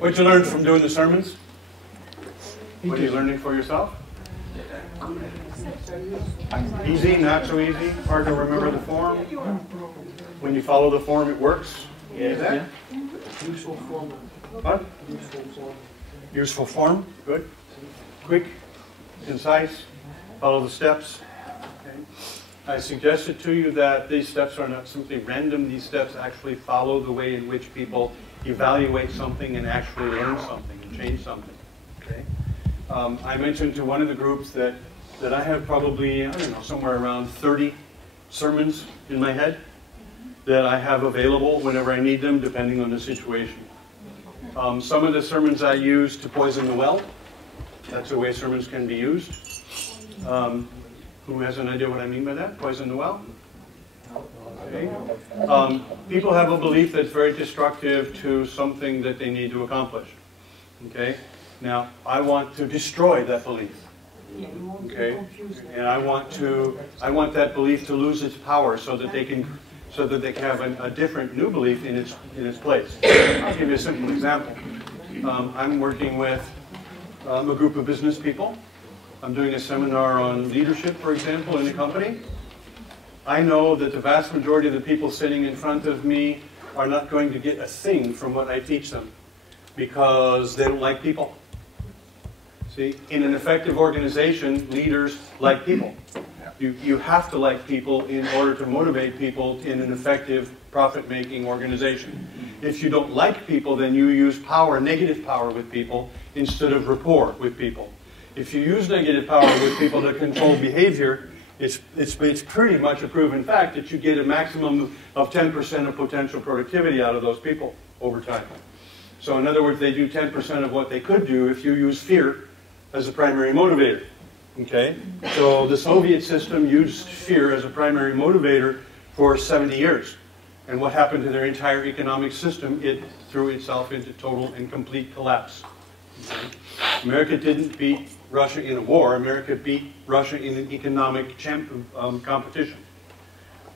What'd you learn from doing the sermons? What are you learning for yourself? Easy, not so easy, hard to remember the form. When you follow the form, it works. Yeah. Useful form. What? Useful form. Useful form, good. Quick, concise, follow the steps. Okay. I suggested to you that these steps are not simply random. These steps actually follow the way in which people evaluate something and actually learn something and change something. Okay. I mentioned to one of the groups that I have probably, I don't know, somewhere around 30 sermons in my head that I have available whenever I need them, depending on the situation. Some of the sermons I use to poison the well. That's the way sermons can be used. Who has an idea what I mean by that? Poison the well? Okay. People have a belief that's very destructive to something that they need to accomplish. Okay. Now, I want to destroy that belief. Okay. And I want that belief to lose its power so that they can have a different new belief in its place. I'll give you a simple example. I'm working with a group of business people. I'm doing a seminar on leadership, for example, in a company. I know that the vast majority of the people sitting in front of me are not going to get a thing from what I teach them because they don't like people. See, in an effective organization, leaders like people. You have to like people in order to motivate people in an effective, profit-making organization. If you don't like people, then you use power, negative power with people, instead of rapport with people. If you use negative power with people to control behavior, it's pretty much a proven fact that you get a maximum of 10% of potential productivity out of those people over time. So in other words, they do 10% of what they could do if you use fear as a primary motivator. Okay? So the Soviet system used fear as a primary motivator for 70 years. And what happened to their entire economic system? It threw itself into total and complete collapse. Okay? America didn't beat Russia in a war. America beat Russia in an economic competition.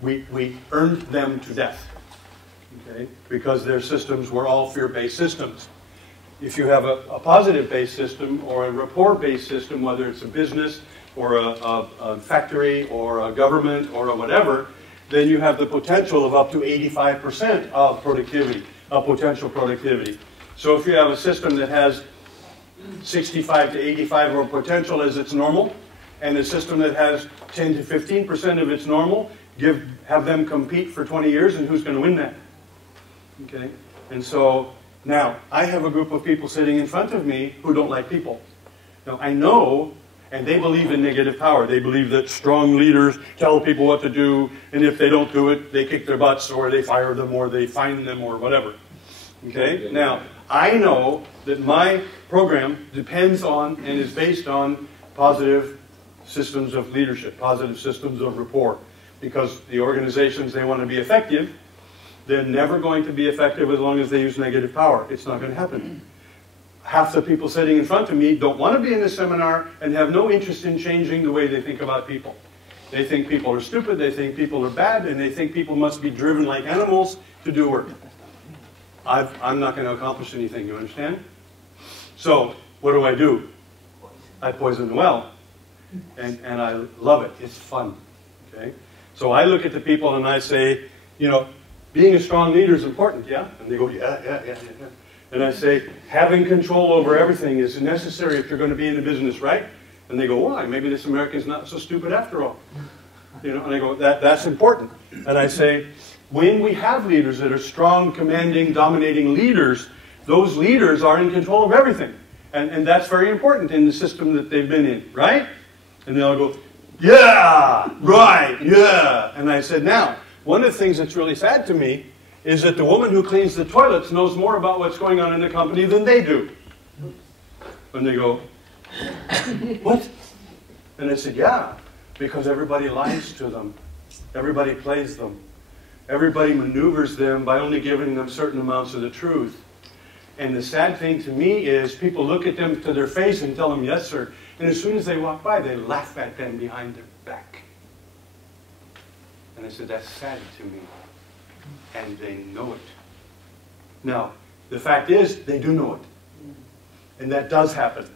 We earned them to death. Okay? Because their systems were all fear-based systems. If you have a positive-based system or a rapport-based system, whether it's a business or a factory or a government or a whatever, then you have the potential of up to 85% of productivity, of potential productivity. So if you have a system that has 65 to 85 of potential as its normal, and a system that has 10 to 15% of its normal, have them compete for 20 years, and who's going to win that? Okay? And so now, I have a group of people sitting in front of me who don't like people. Now, I know, and they believe in negative power. They believe that strong leaders tell people what to do, and if they don't do it, they kick their butts, or they fire them, or they fine them, or whatever. Okay? Now, I know that my program depends on and is based on positive systems of leadership, positive systems of rapport, because the organizations, they want to be effective. They're never going to be effective as long as they use negative power. It's not going to happen. Half the people sitting in front of me don't want to be in this seminar and have no interest in changing the way they think about people. They think people are stupid, they think people are bad, and they think people must be driven like animals to do work. I'm not going to accomplish anything, you understand? So, what do? I poison the well. And I love it. It's fun. Okay? So I look at the people and I say, you know, being a strong leader is important, yeah? And they go, yeah. And I say, having control over everything is necessary if you're going to be in the business, right? And they go, why? Maybe this American's not so stupid after all. You know, and I go, that's important. And I say, when we have leaders that are strong, commanding, dominating leaders, those leaders are in control of everything. And that's very important in the system that they've been in, right? And they all go, yeah, right, yeah. And I said, now, one of the things that's really sad to me is that the woman who cleans the toilets knows more about what's going on in the company than they do. And they go, what? And I said, yeah, because everybody lies to them. Everybody plays them. Everybody maneuvers them by only giving them certain amounts of the truth. And the sad thing to me is people look at them to their face and tell them, yes, sir. And as soon as they walk by, they laugh at them behind their back. And I said, that's sad to me. And they know it. Now, the fact is, they do know it. And that does happen.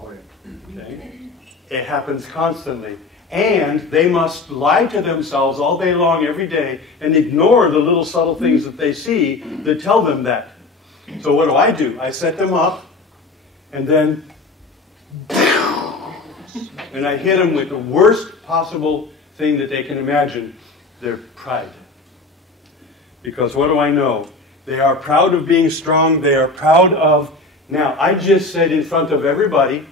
Oh, yeah. Okay? It happens constantly. And they must lie to themselves all day long, every day, and ignore the little subtle things that they see that tell them that. So what do? I set them up, and then, and I hit them with the worst possible thing that they can imagine, their pride. Because what do I know? They are proud of being strong. They are proud of... Now, I just said in front of everybody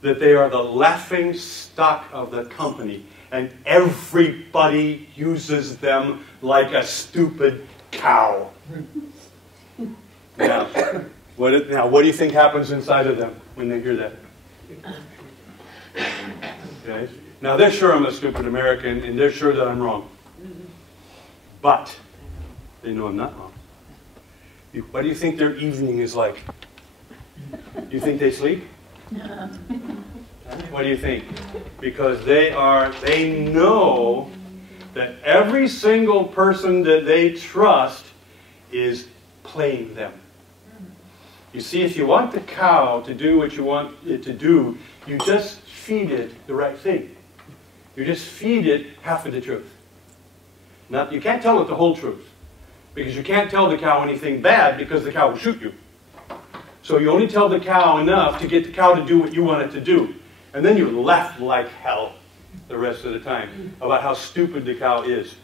that they are the laughing stock of the company. And everybody uses them like a stupid cow. Now, what do you think happens inside of them when they hear that? Okay? Now, they're sure I'm a stupid American, and they're sure that I'm wrong. But they know I'm not wrong. What do you think their evening is like? Do you think they sleep? What do you think? Because they know that every single person that they trust is playing them. You see, if you want the cow to do what you want it to do, you just feed it the right thing. You just feed it half of the truth. Now, you can't tell it the whole truth, because you can't tell the cow anything bad, because the cow will shoot you. So you only tell the cow enough to get the cow to do what you want it to do. And then you laugh like hell the rest of the time about how stupid the cow is.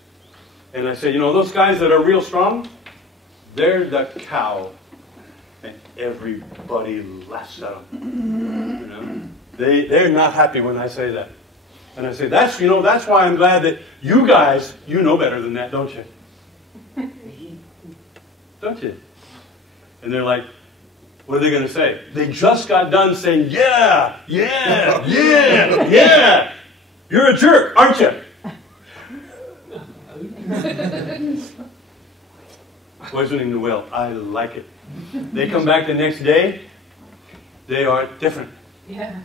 And I say, you know, those guys that are real strong, they're the cow. And everybody laughs at them. You know? They're not happy when I say that. And I say, that's why I'm glad that you guys, you know better than that, don't you? Don't you? And they're like, what are they going to say? They just got done saying, yeah, yeah, yeah, yeah. You're a jerk, aren't you? Poisoning the well. I like it. They come back the next day. They are different. Yeah.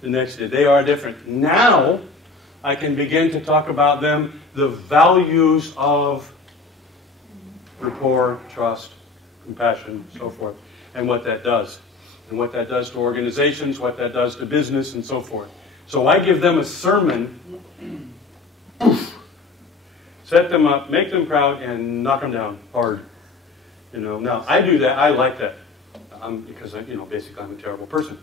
The next day. They are different. Now, I can begin to talk about them, the values of rapport, trust, compassion, so forth, and what that does. And what that does to organizations, what that does to business, and so forth. So I give them a sermon, set them up, make them proud, and knock them down hard. You know, now I do that. I like that, because basically I'm a terrible person.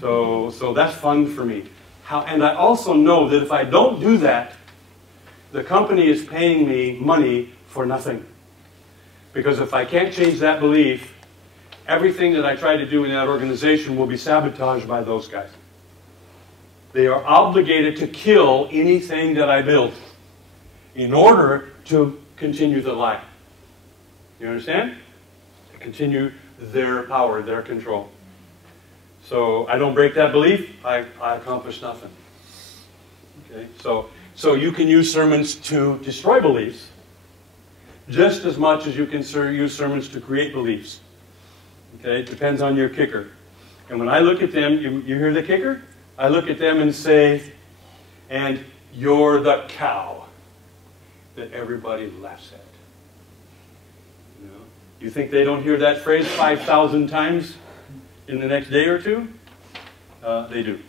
So that's fun for me. And I also know that if I don't do that, the company is paying me money for nothing. Because if I can't change that belief, everything that I try to do in that organization will be sabotaged by those guys. They are obligated to kill anything that I build in order to continue the lie. You understand? To continue their power, their control. So I don't break that belief, I accomplish nothing. Okay? So you can use sermons to destroy beliefs just as much as you can use sermons to create beliefs. Okay? It depends on your kicker. And when I look at them, you hear the kicker? I look at them and say, and you're the cow that everybody laughs at. You know? You think they don't hear that phrase 5,000 times in the next day or two? They do.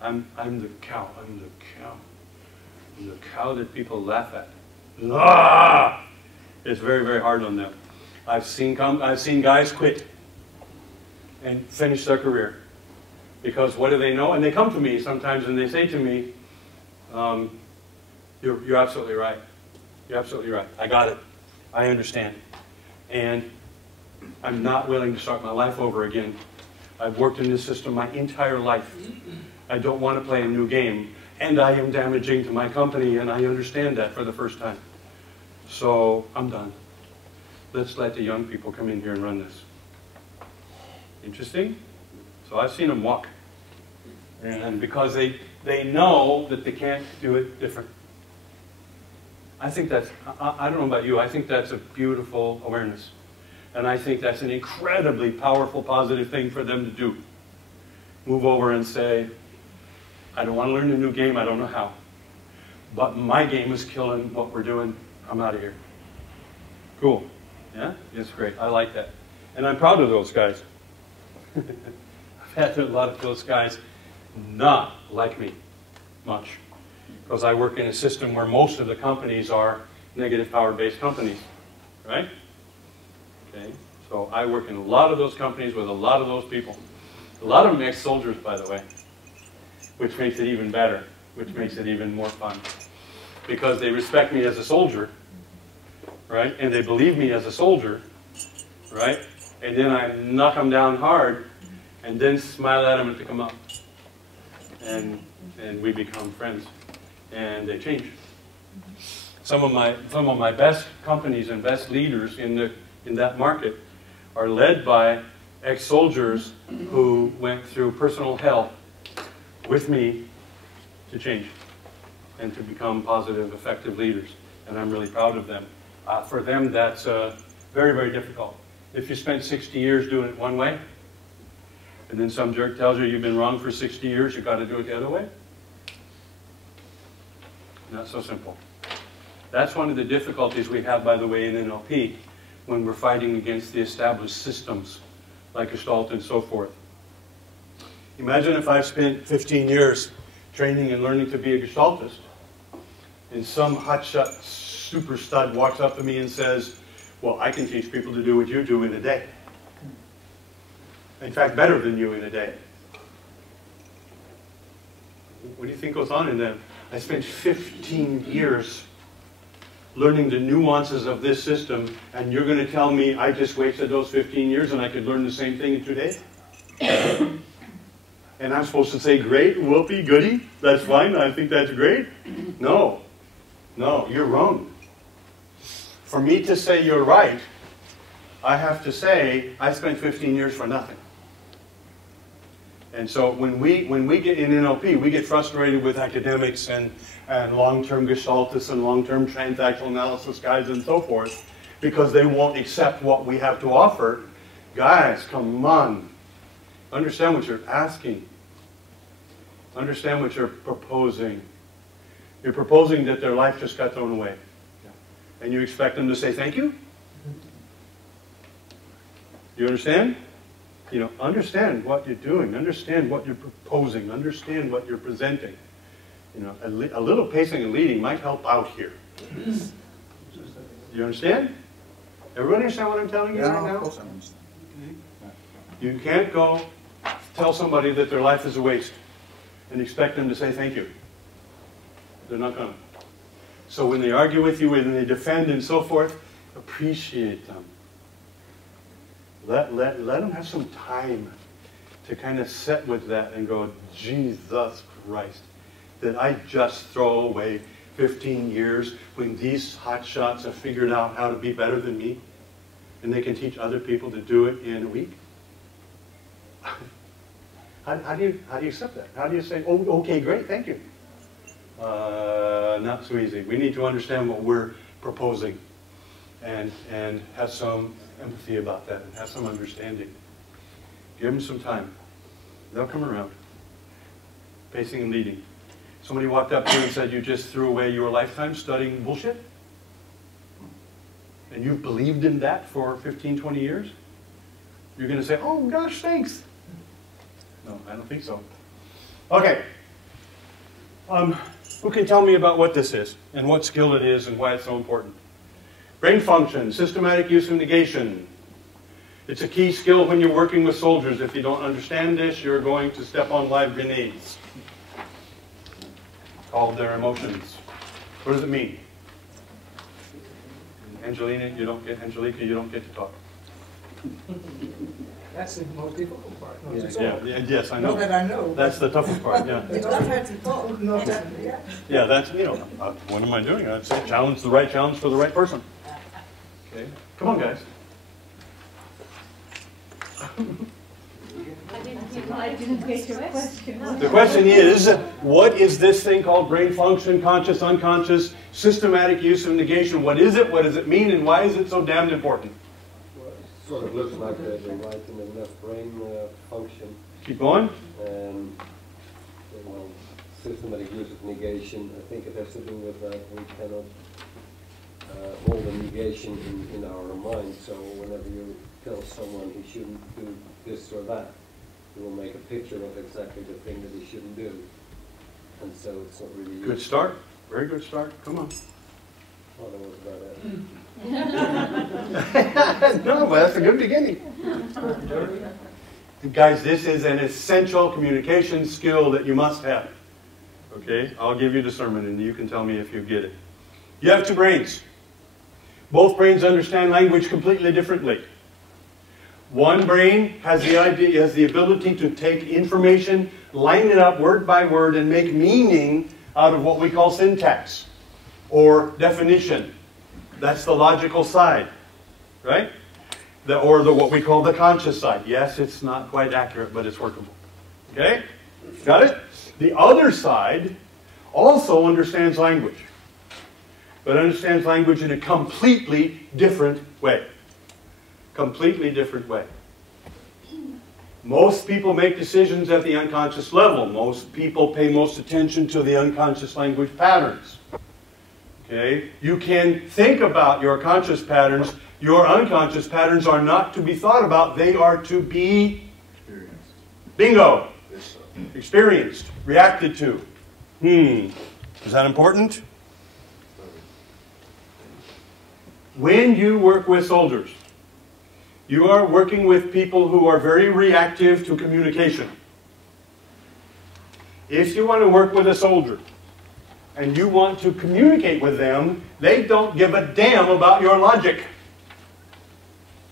I'm the cow. I'm the cow. I'm the cow that people laugh at. Ah! It's very, very hard on them. I've seen guys quit and finish their career. Because what do they know? And they come to me sometimes and they say to me, you're absolutely right. You're absolutely right. I got it. I understand. And I'm not willing to start my life over again. I've worked in this system my entire life. I don't want to play a new game. And I am damaging to my company, and I understand that for the first time. So I'm done. Let's let the young people come in here and run this. Interesting? So I've seen them walk. And because they know that they can't do it different. I think that's, I don't know about you, I think that's a beautiful awareness. And I think that's an incredibly powerful, positive thing for them to do. Move over and say, I don't want to learn a new game, I don't know how. But my game is killing what we're doing. I'm out of here. Cool. Yeah? It's great. I like that. And I'm proud of those guys. I've had a lot of those guys not like me much, because I work in a system where most of the companies are negative power-based companies, right? Okay, so I work in a lot of those companies with a lot of those people. A lot of them ex-soldiers, by the way, which makes it even better, which makes it even more fun. Because they respect me as a soldier, right? And they believe me as a soldier, right? And then I knock them down hard, and then smile at them and pick them up. And we become friends. And they change. Some of my best companies and best leaders in that market are led by ex-soldiers who went through personal hell with me to change and to become positive, effective leaders. And I'm really proud of them. For them, that's very, very difficult. If you spent 60 years doing it one way, and then some jerk tells you you've been wrong for 60 years, you've got to do it the other way. Not so simple. That's one of the difficulties we have, by the way, in NLP, when we're fighting against the established systems, like Gestalt and so forth. Imagine if I've spent 15 years training and learning to be a Gestaltist, and some hotshot super stud walks up to me and says, well, I can teach people to do what you do in a day. In fact, better than you in a day. What do you think goes on in them? I spent 15 years learning the nuances of this system, and you're going to tell me I just wasted those 15 years and I could learn the same thing in 2 days? And I'm supposed to say, great, whoopee, goody, that's fine, I think that's great? No. No, you're wrong. For me to say you're right, I have to say I spent 15 years for nothing. And so when we get in NLP, we get frustrated with academics and long-term Gestaltists and long-term transactional analysis guys and so forth, because they won't accept what we have to offer. Guys, come on. Understand what you're asking. Understand what you're proposing. You're proposing that their life just got thrown away. And you expect them to say thank you? You understand? You know, understand what you're doing. Understand what you're proposing. Understand what you're presenting. You know, a little pacing and leading might help out here. You understand? Everybody understand what I'm telling you right now? Of course I understand. You can't go tell somebody that their life is a waste and expect them to say thank you. They're not going to. So when they argue with you and they defend and so forth, appreciate them. Let them have some time to kind of sit with that and go, Jesus Christ, did I just throw away 15 years when these hotshots have figured out how to be better than me and they can teach other people to do it in a week? How do you accept that? How do you say, oh, okay, great, thank you? Not so easy. We need to understand what we're proposing and have some empathy about that and have some understanding. Give them some time. They'll come around. Pacing and leading. Somebody walked up to you and said, you just threw away your lifetime studying bullshit? And you've believed in that for 15, 20 years? You're going to say, oh gosh, thanks. No, I don't think so. Okay. Who can tell me about what this is and what skill it is and why it's so important? Brain function, systematic use of negation. It's a key skill when you're working with soldiers. If you don't understand this, you're going to step on live grenades. Called their emotions. What does it mean? Angelina, Angelica, you don't get to talk. That's the most difficult part. Not to Yeah, talk. yes, I know. Not that I know. That's the toughest part, yeah. It's not hard to talk. Not that, yeah. Yeah, that's, you know, what am I doing? I'd say challenge the right challenge for the right person. Okay, come on, guys. I didn't get your question. The question is, what is this thing called brain function, conscious, unconscious, systematic use of negation? What is it? What does it mean? And why is it so damned important? Well, it sort of looks like they're right in the left brain function. Keep going. And well, systematic use of negation, I think it has to do with that we cannot hold a negation in our mind. So whenever you tell someone he shouldn't do this or that, he will make a picture of exactly the thing that he shouldn't do. And so it's not really Good start. Very good start. Come on. Oh, that was about it. No, but that's a good beginning. Guys, this is an essential communication skill that you must have. Okay? I'll give you the sermon and you can tell me if you get it. You have two brains. Both brains understand language completely differently. One brain has the ability to take information, line it up word by word, and make meaning out of what we call syntax or definition. That's the logical side, right? Or what we call the conscious side. Yes, it's not quite accurate, but it's workable. Okay? Got it? The other side also understands language, but understands language in a completely different way. Completely different way. Most people make decisions at the unconscious level. Most people pay most attention to the unconscious language patterns. Okay? You can think about your conscious patterns. Your unconscious patterns are not to be thought about. They are to be experienced. Bingo! Experienced. Reacted to. Is that important? When you work with soldiers, you are working with people who are very reactive to communication. If you want to work with a soldier and you want to communicate with them, they don't give a damn about your logic.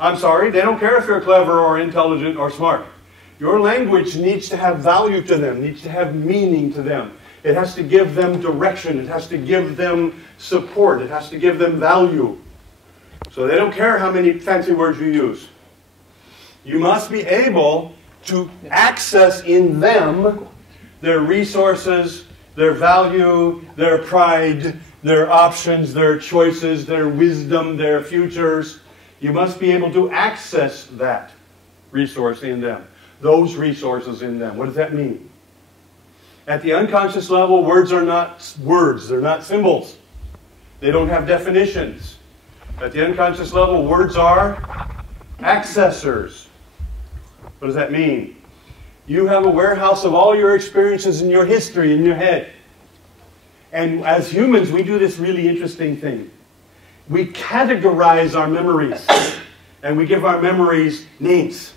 I'm sorry, they don't care if you're clever or intelligent or smart. Your language needs to have value to them, needs to have meaning to them. It has to give them direction. It has to give them support. It has to give them value. So they don't care how many fancy words you use. You must be able to access in them their resources, their value, their pride, their options, their choices, their wisdom, their futures. You must be able to access that resource in them, those resources in them. What does that mean? At the unconscious level, words are not words. They're not symbols. They don't have definitions. At the unconscious level, words are accessors. What does that mean? You have a warehouse of all your experiences and your history in your head. And as humans, we do this really interesting thing. We categorize our memories. And we give our memories names.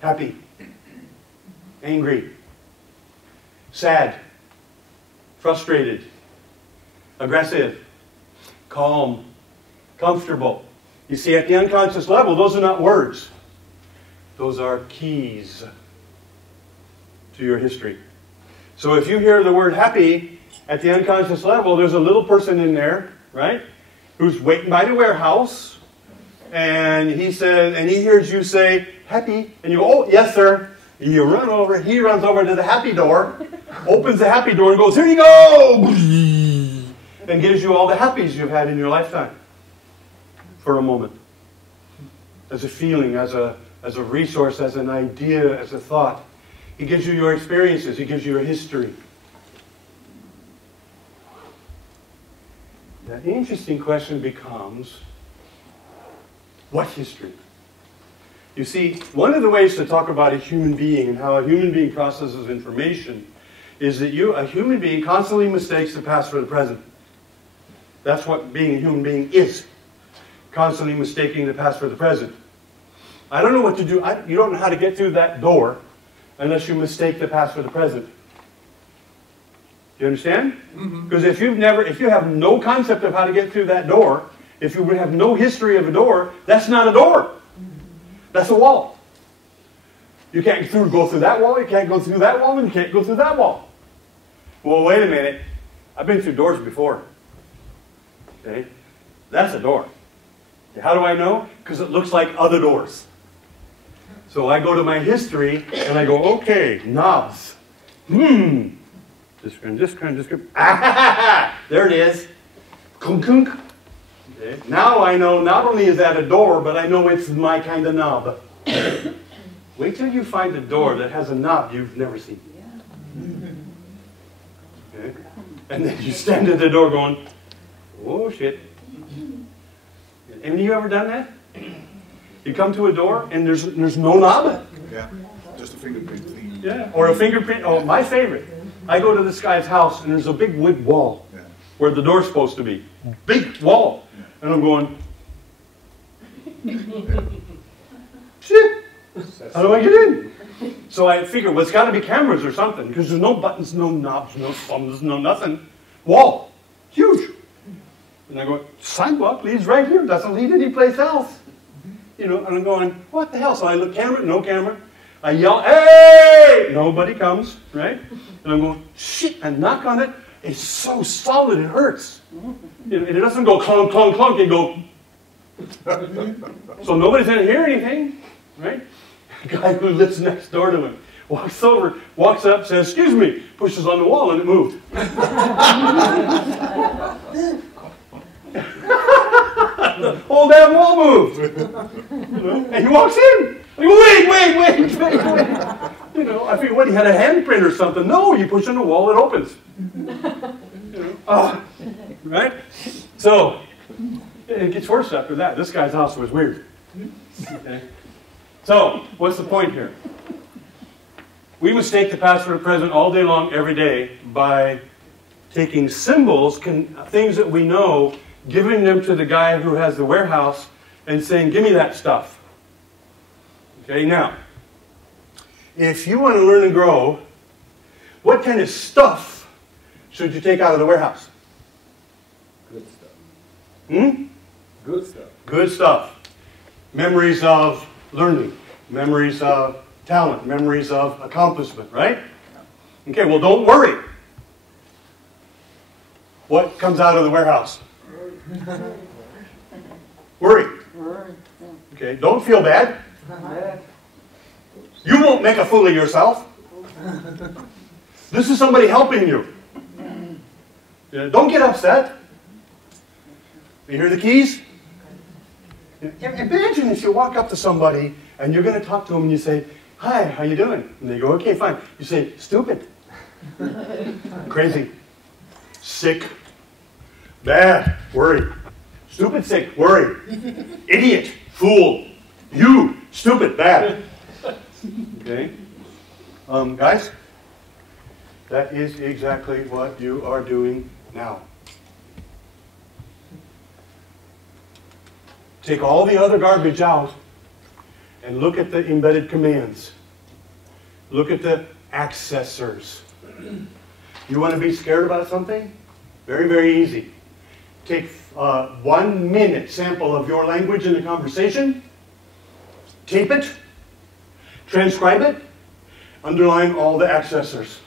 Happy. Angry. Sad. Frustrated. Aggressive. Calm. Comfortable. You see, at the unconscious level, those are not words. Those are keys to your history. So if you hear the word happy at the unconscious level, there's a little person in there, right, who's waiting by the warehouse, and he says, and he hears you say happy, and you go, oh yes sir. You run over. He runs over to the happy door, opens the happy door, and goes, here you go, and gives you all the happies you've had in your lifetime for a moment, as a feeling, as a resource, as an idea, as a thought. He gives you your experiences. He gives you your history. The interesting question becomes, what history? You see, one of the ways to talk about a human being and how a human being processes information is that a human being constantly mistakes the past for the present. That's what being a human being is. Constantly mistaking the past for the present. I don't know what to do. You don't know how to get through that door unless you mistake the past for the present. Do you understand? Because if you have no concept of how to get through that door, if you have no history of a door, that's not a door. That's a wall. You can't go through that wall, you can't go through that wall, and you can't go through that wall. Well, wait a minute. I've been through doors before. Okay? That's a door. Okay, how do I know? Because it looks like other doors. So I go to my history and I go, okay, knobs. Just kind of. There it is. Kunk, kunk. Okay. Now I know not only is that a door, but I know it's my kind of knob. Wait till you find a door that has a knob you've never seen. Okay. And then you stand at the door going, oh shit. Have you ever done that? You come to a door and there's no knob? Yeah. Just a fingerprint thing. Yeah, or a fingerprint. Oh, my favorite. I go to this guy's house and there's a big wood wall Yeah. where the door's supposed to be. Big wall. And I'm going, shit, how do I get in? So I figure, well, it's got to be cameras or something because there's no buttons, no knobs, no thumbs, no nothing. Wall. Huge. And I go, sidewalk leads right here. Doesn't lead anyplace else. You know, and I'm going, what the hell? So I look, camera, no camera. I yell, hey! Nobody comes, right? And I'm going, shit, and knock on it. It's so solid, it hurts. You know, it doesn't go clunk, clunk, clunk. It go. So nobody's going to hear anything, right? The guy who lives next door to him walks over, walks up, says, excuse me, pushes on the wall, and it moved. The whole damn wall moved. You know? And he walks in. I go, wait. You know, I figured, what, he had a handprint or something. No, you push on the wall, it opens. You know? Right? So, it gets worse after that. This guy's house was weird. Okay? So, what's the point here? We mistake the past for the present all day long, every day, by taking symbols, things that we know, giving them to the guy who has the warehouse, and saying, give me that stuff. Okay, now, if you want to learn and grow, what kind of stuff should you take out of the warehouse? Good stuff. Hmm? Good stuff. Good stuff. Memories of learning, memories of talent, memories of accomplishment, right? Okay, well, don't worry. What comes out of the warehouse? Worry. Okay, don't feel bad. You won't make a fool of yourself. This is somebody helping you. Yeah, don't get upset. You hear the keys? Imagine if you walk up to somebody and you're going to talk to them and you say, hi, how you doing? And they go, okay, fine. You say, stupid. Crazy. Sick. Bad. Worry. Stupid, sick, worry. Idiot. Fool. You. Stupid. Bad. Okay? Guys, that is exactly what you are doing now. Take all the other garbage out and look at the embedded commands. Look at the accessors. You want to be scared about something? Very, very easy. Take 1 minute sample of your language in a conversation, tape it, transcribe it, underline all the accessors,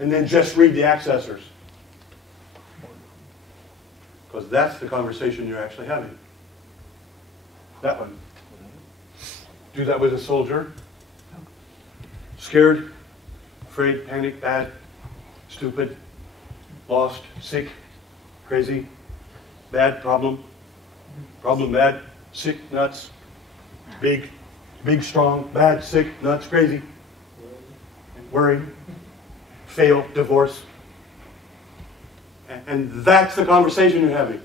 and then just read the accessors. Because that's the conversation you're actually having. That one. Do that with a soldier. Scared, afraid, panic, bad, stupid, lost, sick, crazy, bad, problem, bad, sick, nuts, big, strong, bad, sick, nuts, crazy, worry, fail, divorce. And that's the conversation you're having.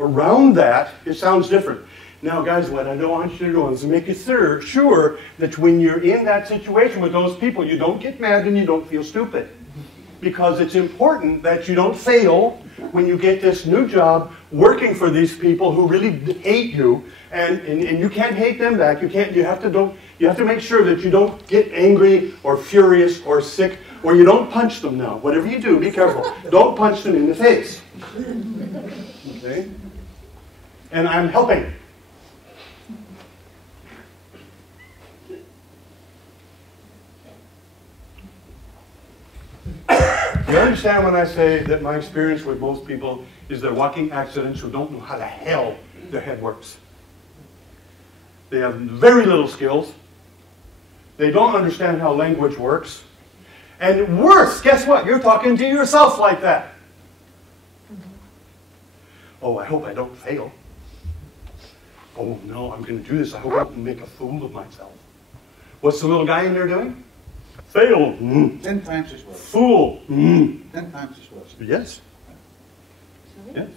Around that, it sounds different. Now, guys, what I don't want you to do is make it sure that when you're in that situation with those people, you don't get mad and you don't feel stupid. Because it's important that you don't fail when you get this new job working for these people who really hate you, and you can't hate them back. You have to make sure that you don't get angry or furious or sick, or you don't punch them now. Whatever you do, be careful. Don't punch them in the face. Okay? And I'm helping. You understand when I say that my experience with most people is they're walking accidents who don't know how the hell their head works. They have very little skills. They don't understand how language works. And worse, guess what? You're talking to yourself like that. Oh, I hope I don't fail. Oh, no, I'm going to do this. I hope I don't make a fool of myself. What's the little guy in there doing? Fail. 10 times as worse. Fool. 10 times as worse. Yes. Yes.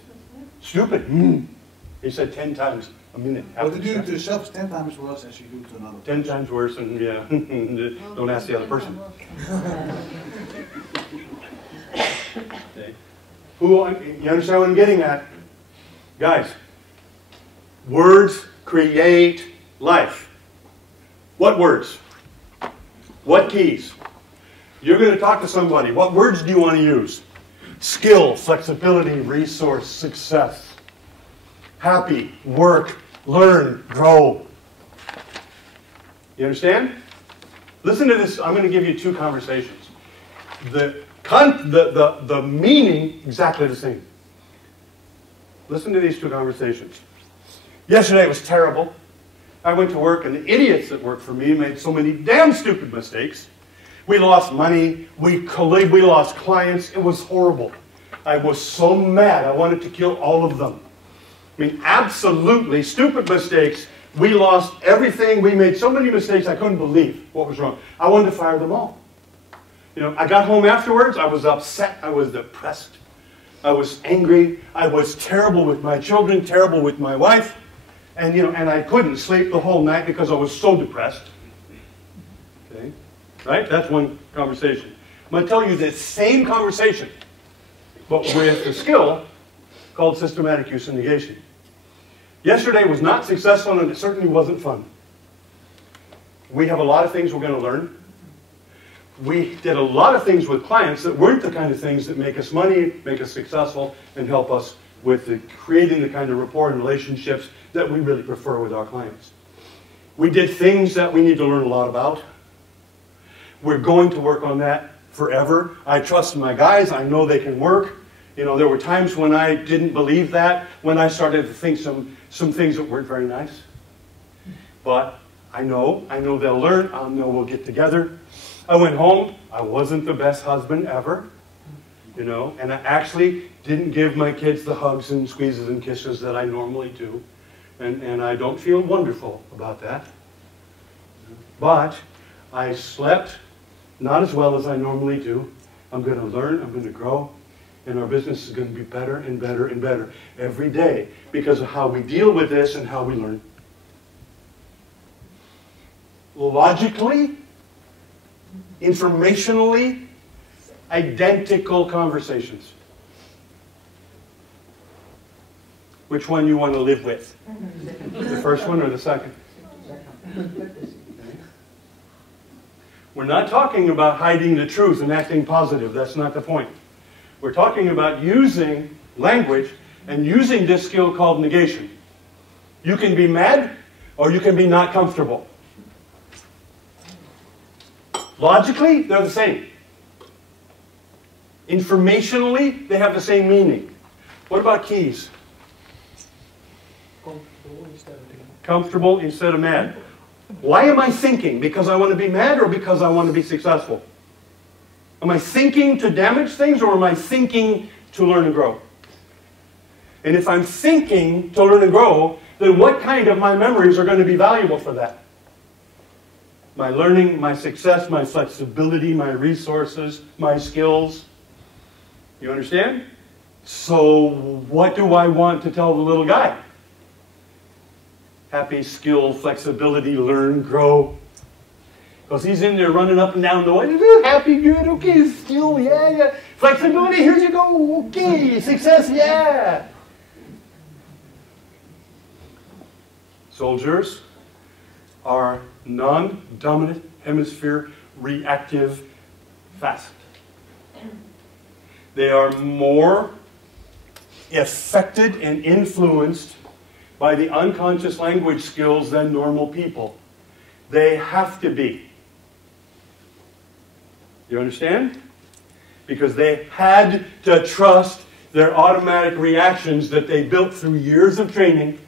Stupid. He said 10 times. a minute. What to do to yourself is 10 times worse as you do to another. 10 times worse, and yeah, don't ask the other person. Okay. You understand what I'm getting at? Guys, words create life. What words? What keys? You're going to talk to somebody. What words do you want to use? Skill, flexibility, resource, success. Happy, work, learn, grow. You understand? Listen to this. I'm going to give you two conversations. The meaning, exactly the same. Listen to these two conversations. Yesterday was terrible. I went to work and the idiots that worked for me made so many damn stupid mistakes. We lost money, we lost clients, it was horrible. I was so mad, I wanted to kill all of them. I mean, absolutely stupid mistakes. We lost everything, we made so many mistakes, I couldn't believe what was wrong. I wanted to fire them all. You know, I got home afterwards, I was upset, I was depressed. I was angry, I was terrible with my children, terrible with my wife. And, you know, and I couldn't sleep the whole night because I was so depressed. Okay? Right? That's one conversation. I'm going to tell you the same conversation, but with a skill called systematic use and negation. Yesterday was not successful and it certainly wasn't fun. We have a lot of things we're going to learn. We did a lot of things with clients that weren't the kind of things that make us money, make us successful, and help us with creating the kind of rapport and relationships that we really prefer with our clients. We did things that we need to learn a lot about. We're going to work on that forever. I trust my guys. I know they can work. You know, there were times when I didn't believe that, when I started to think some things that weren't very nice. But I know they'll learn. I know we'll get together. I went home. I wasn't the best husband ever. You know, and I actually didn't give my kids the hugs and squeezes and kisses that I normally do. And I don't feel wonderful about that. But I slept not as well as I normally do. I'm going to learn, I'm going to grow, and our business is going to be better and better and better every day because of how we deal with this and how we learn. Logically, informationally, identical conversations. Which one you want to live with? The first one or the second? Okay. We're not talking about hiding the truth and acting positive. That's not the point. We're talking about using language and using this skill called negation. You can be mad or you can be not comfortable. Logically, they're the same. Informationally, they have the same meaning. What about keys? Comfortable instead of mad. Why am I thinking? Because I want to be mad or because I want to be successful? Am I thinking to damage things or am I thinking to learn and grow? And if I'm thinking to learn and grow, then what kind of my memories are going to be valuable for that? My learning, my success, my flexibility, my resources, my skills. You understand? So what do I want to tell the little guy? Happy, skill, flexibility, learn, grow. Because he's in there running up and down the way. Happy, good, okay, skill, yeah. Flexibility, here you go, okay. Success, yeah. Soldiers are non-dominant hemisphere reactive fast. They are more affected and influenced by the unconscious language skills than normal people. They have to be. You understand? Because they had to trust their automatic reactions that they built through years of training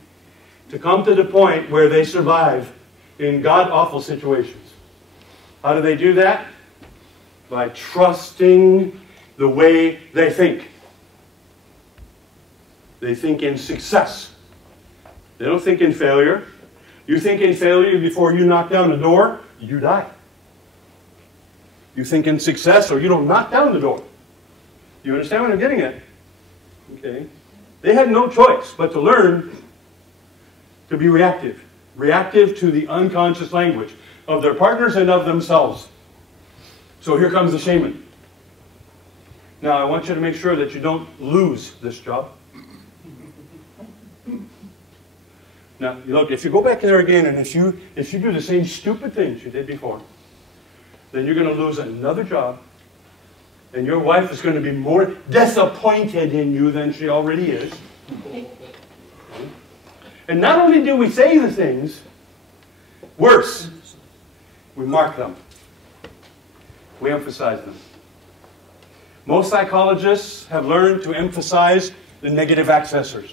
to come to the point where they survive in god-awful situations. How do they do that? By trusting the way they think. They think in success. They don't think in failure. You think in failure before you knock down the door, you die. You think in success or you don't knock down the door. You understand what I'm getting at? Okay. They had no choice but to learn to be reactive. Reactive to the unconscious language of their partners and of themselves. So here comes the shaman. Now I want you to make sure that you don't lose this job. Now look, if you go back there again and if you do the same stupid things you did before, then you're going to lose another job. And your wife is going to be more disappointed in you than she already is. And not only do we say the things, worse, we mark them. We emphasize them. Most psychologists have learned to emphasize the negative accessors.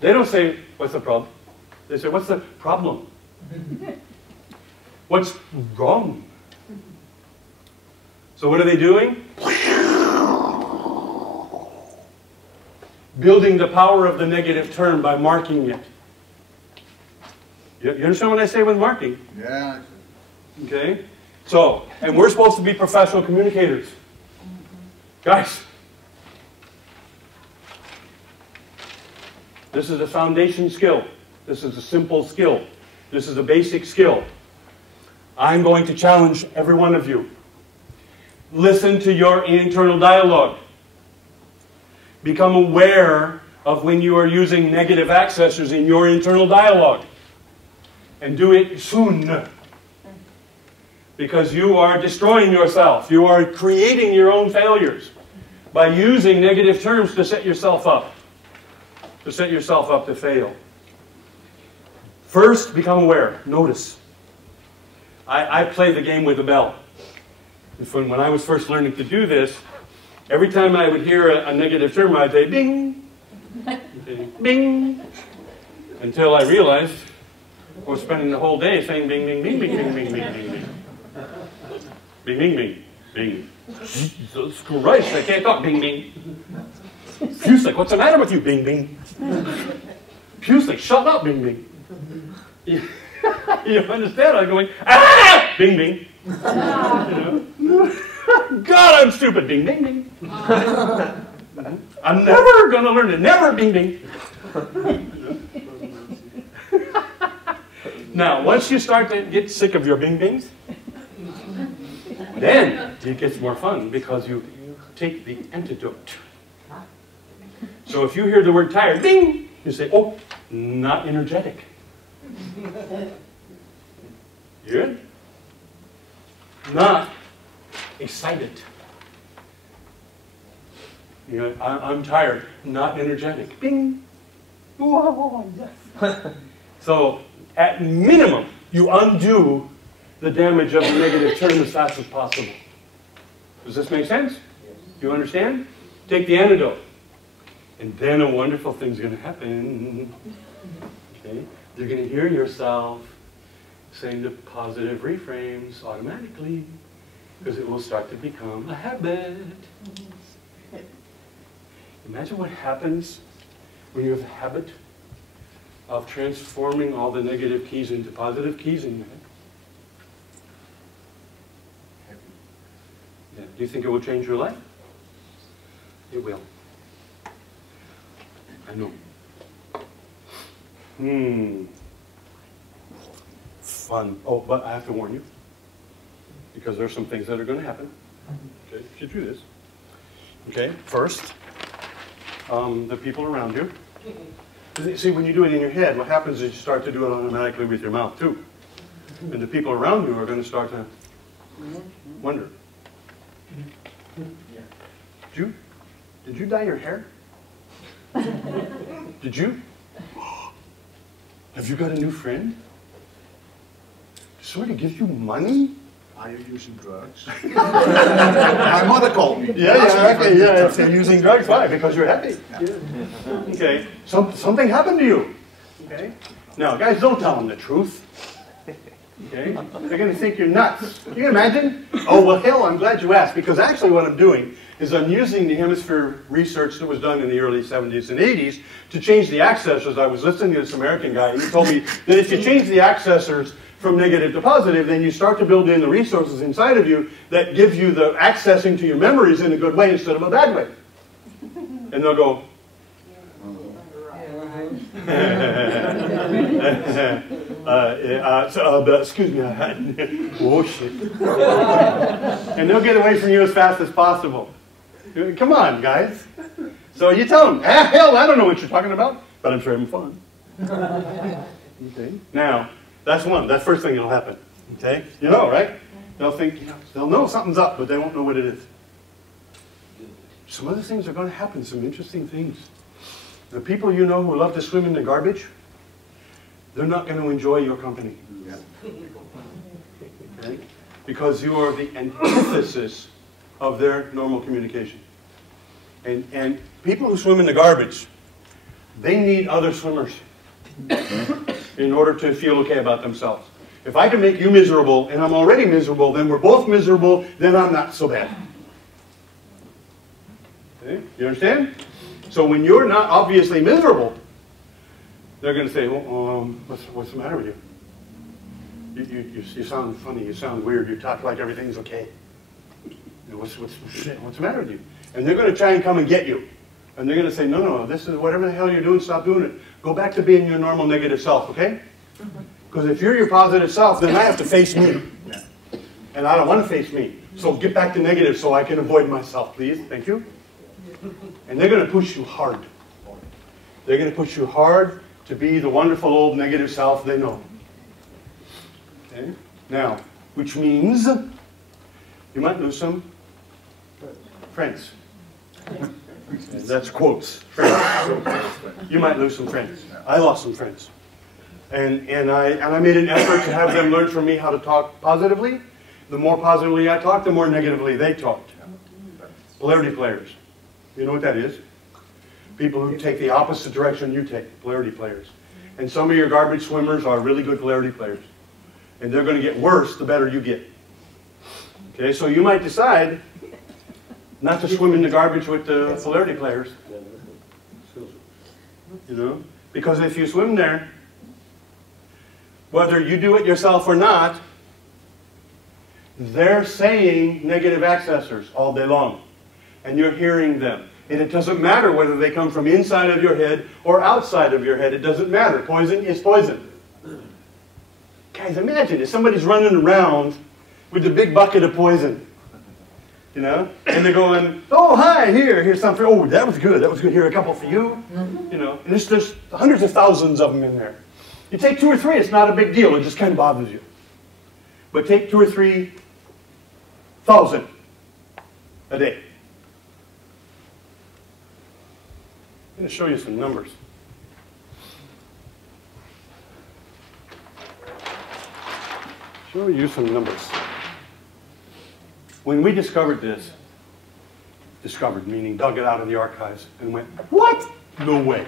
They don't say, what's the problem? They say, what's the problem? What's wrong? So what are they doing? Building the power of the negative term by marking it. You understand what I say with marking? Yeah. Okay? So, and we're supposed to be professional communicators. Guys, this is a foundation skill. This is a simple skill. This is a basic skill. I'm going to challenge every one of you. Listen to your internal dialogue. Become aware of when you are using negative accessors in your internal dialogue. And do it soon. Because you are destroying yourself. You are creating your own failures by using negative terms to set yourself up. To set yourself up to fail. First, become aware. Notice. I play the game with the bell. When I was first learning to do this, every time I would hear a negative term, I'd say, bing, bing, until I realized I was spending the whole day saying bing, bing, bing, bing, bing, bing, bing, bing, bing. Bing, bing, bing, bing. Jesus Christ, I can't talk, bing, bing. Pusick, what's the matter with you, bing, bing? Pusick, shut up, bing, bing. You understand? I'm going, ah, bing, bing. You know? God, I'm stupid, bing, bing, bing. I'm never going to learn it, never, bing, bing. Now, once you start to get sick of your bing, bings, then it gets more fun because you take the antidote. So if you hear the word tired, bing, you say, oh, not energetic. Good? Not excited. You know, I'm tired, not energetic. Bing. Whoa, yes. So, at minimum, you undo the damage of the negative term as fast as possible. Does this make sense? Yes. You understand? Take the antidote. And then a wonderful thing's going to happen. Okay? You're going to hear yourself saying the positive reframes automatically because it will start to become a habit. Imagine what happens when you have a habit of transforming all the negative keys into positive keys in your head. Yeah. Do you think it will change your life? It will. I know. Fun. Oh, but I have to warn you, because there's some things that are going to happen. Okay, if you do this. Okay, first, the people around you. See, when you do it in your head, what happens is you start to do it automatically with your mouth too. And the people around you are going to start to wonder. Did you dye your hair? Did you? Have you got a new friend? Did somebody give you money? Are you using drugs? My mother called me. Yeah. If they're using drugs, why? Because you're happy. Yeah. Okay. Something happened to you. Okay. Now, guys, don't tell them the truth. Okay. They're going to think you're nuts. Can you imagine? Oh, well, hell, I'm glad you asked, because actually what I'm doing is I'm using the hemisphere research that was done in the early 70s and 80s to change the accessors. I was listening to this American guy, and he told me that if you change the accessors from negative to positive, then you start to build in the resources inside of you that give you the accessing to your memories in a good way instead of a bad way. And they'll go, Excuse me. Oh, shit. And they'll get away from you as fast as possible. Come on, guys. So you tell them, hell, I don't know what you're talking about, but I'm sure having fun. Okay. Now, that's one. That's the first thing that'll happen. Okay? You know, right? They'll think, they'll know something's up, but they won't know what it is. Some other things are going to happen, some interesting things. The people you know who love to swim in the garbage, they're not going to enjoy your company. Okay? Because you are the antithesis of their normal communication. And people who swim in the garbage, they need other swimmers in order to feel okay about themselves. If I can make you miserable, and I'm already miserable, then we're both miserable, then I'm not so bad. Okay? You understand? So when you're not obviously miserable, they're going to say, what's the matter with you? You sound funny, you sound weird, you talk like everything's okay. What's the matter with you? And they're going to try and come and get you. And they're going to say, no, this is whatever the hell you're doing, stop doing it. Go back to being your normal negative self, okay? Because if you're your positive self, then I have to face me. And I don't want to face me. So get back to negative so I can avoid myself, please. Thank you. And they're going to push you hard. They're going to push you hard to be the wonderful old negative self they know. Okay? Now, which means you might lose some friends. And that's quotes. Friends. You might lose some friends. I lost some friends. And I made an effort to have them learn from me how to talk positively. The more positively I talked, the more negatively they talked. Polarity players. You know what that is? People who take the opposite direction you take. Polarity players. And some of your garbage swimmers are really good polarity players. And they're going to get worse the better you get. Okay, so you might decide not to swim in the garbage with the polarity players. You know? Because if you swim there, whether you do it yourself or not, they're saying negative accessors all day long. And you're hearing them. And it doesn't matter whether they come from inside of your head or outside of your head. It doesn't matter. Poison is poison. Guys, imagine if somebody's running around with a big bucket of poison. You know? And they're going, oh, hi, here's something. Oh, that was good. Here, a couple for you. You know? And there's hundreds of thousands of them in there. You take 2 or 3, it's not a big deal. It just kind of bothers you. But take 2 or 3,000 a day. I'm going to show you some numbers. Show you some numbers. When we discovered this, meaning dug it out of the archives and went, what? No way.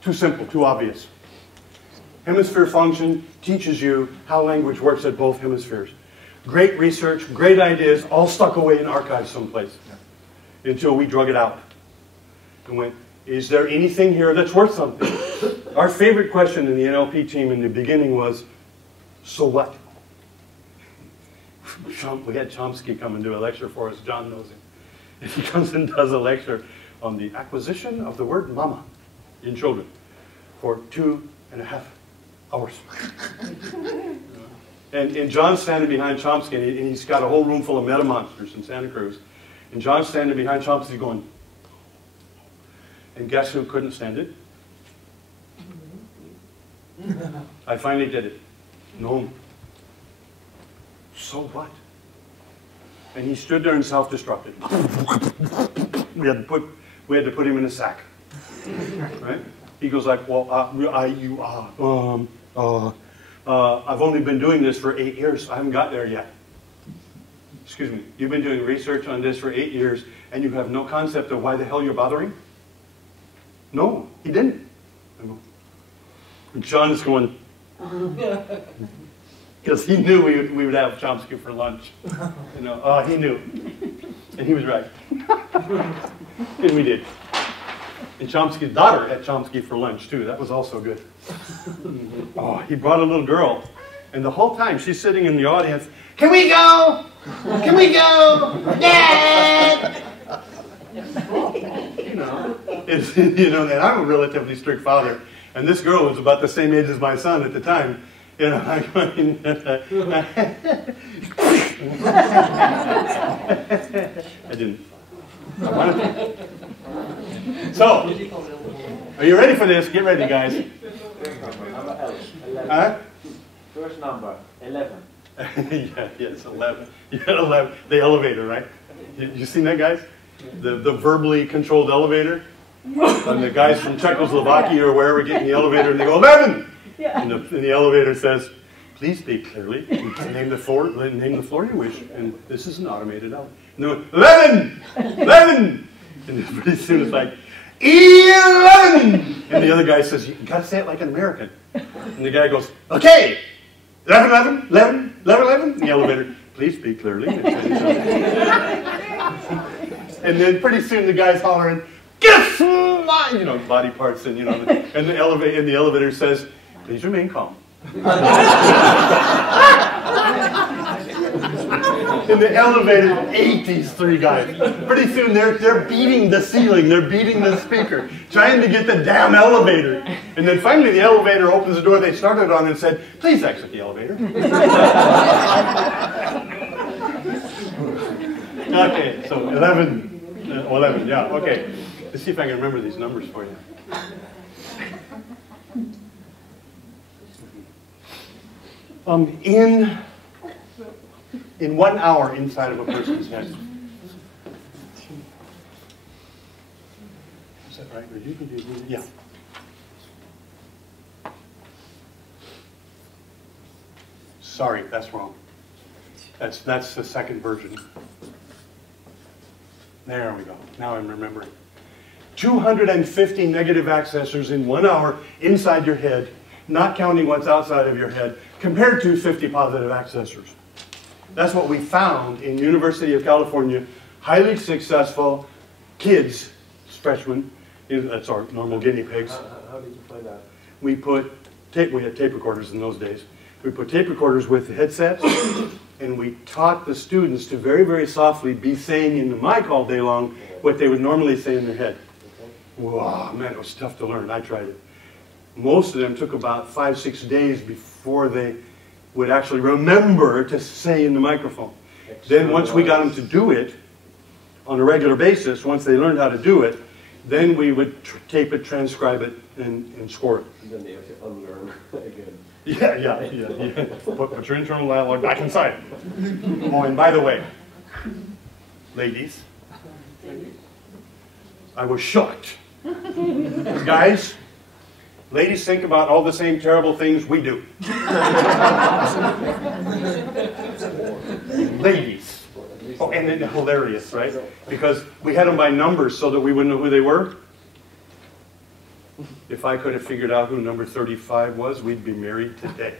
Too simple, too obvious. Hemisphere function teaches you how language works at both hemispheres. Great research, great ideas, all stuck away in archives someplace until we drug it out and went, is there anything here that's worth something? Our favorite question in the NLP team in the beginning was, so what? We had Chomsky come and do a lecture for us. John knows him. And he comes and does a lecture on the acquisition of the word mama in children for 2.5 hours. And John's standing behind Chomsky, and he's got a whole room full of meta monsters in Santa Cruz. And John's standing behind Chomsky going, and guess who couldn't stand it? I finally did it. No. So what? And he stood there and self-destructed. We had to put him in a sack. Right? He goes like, well, I've only been doing this for 8 years. I haven't got there yet. Excuse me. You've been doing research on this for 8 years, and you have no concept of why the hell you're bothering? No, he didn't. And John is going, because he knew we would have Chomsky for lunch. You know, he knew. And he was right. And we did. And Chomsky's daughter had Chomsky for lunch, too. That was also good. Oh, he brought a little girl. And the whole time, she's sitting in the audience, can we go? Can we go? Dad! You know. it's, you know, and I'm a relatively strict father, and this girl was about the same age as my son at the time. You know, I mean, I didn't. I wanted to. So, are you ready for this? Get ready, guys. Number 11. Huh? First number, 11. Yeah, it's 11. You got 11. The elevator, right? You seen that, guys? The verbally controlled elevator? And the guys from Czechoslovakia or wherever get in the elevator and they go, 11! Yeah. And the elevator says, please speak clearly. Name the floor you wish. And this is an automated elevator. And they went, 11! 11! And pretty soon it's like, 11! And the other guy says, you got to say it like an American. And the guy goes, okay! 11, 11, 11, 11, 11. In the elevator, please speak clearly. And then pretty soon the guy's hollering, get my, you know, body parts and, you know, and the elevator says, please remain calm. In the elevator, ate these three guys. Pretty soon they're beating the ceiling, they're beating the speaker, trying to get the damn elevator. And then finally the elevator opens the door they started on and said, please exit the elevator. Okay, so 11, yeah, okay. Let's see if I can remember these numbers for you. In 1 hour inside of a person's head. Is that right? Or you can do, yeah. Sorry, that's wrong. That's the second version. There we go. Now I'm remembering. 250 negative accessors in 1 hour inside your head, not counting what's outside of your head, compared to 50 positive accessors. That's what we found in University of California, highly successful kids, freshmen, that's our normal guinea pigs. How did you find that? We had tape recorders in those days. We put tape recorders with headsets, and we taught the students to very, very softly be saying in the mic all day long what they would normally say in their head. Wow, man, it was tough to learn. I tried it. Most of them took about 5-6 days before they would actually remember to say in the microphone. Then once we got them to do it on a regular basis, once they learned how to do it, then we would tape it, transcribe it, and score it. And then they have to unlearn again. Yeah. Put your internal dialogue back inside. Oh, and by the way, ladies, I was shocked. Guys, ladies think about all the same terrible things we do. Ladies. Oh, and then hilarious, right? Because we had them by numbers so that we wouldn't know who they were. If I could have figured out who number 35 was, we'd be married today.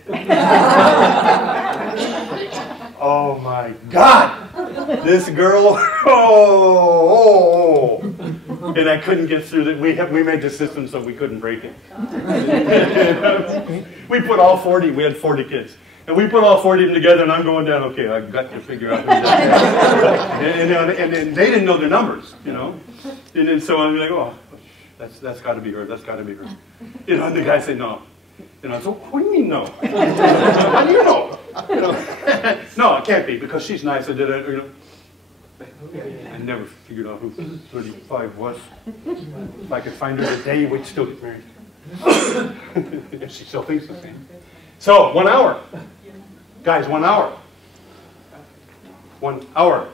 Oh my God! This girl, oh. And I couldn't get through that. We made the system so we couldn't break it. We put all 40, we had 40 kids. And we put all 40 of them together, and I'm going down, okay, I've got to figure out who that is. And they didn't know their numbers, you know. And then so I'm like, oh, that's got to be her, that's got to be her. You know, and the guy said, no. You know, so what do you mean no? How do you know? You know? No, it can't be, because she's nice, I did it, you know. I never figured out who 35 was. If I could find her today, we'd still get married. If she still thinks the same. So, 1 hour. Guys, 1 hour. 1 hour.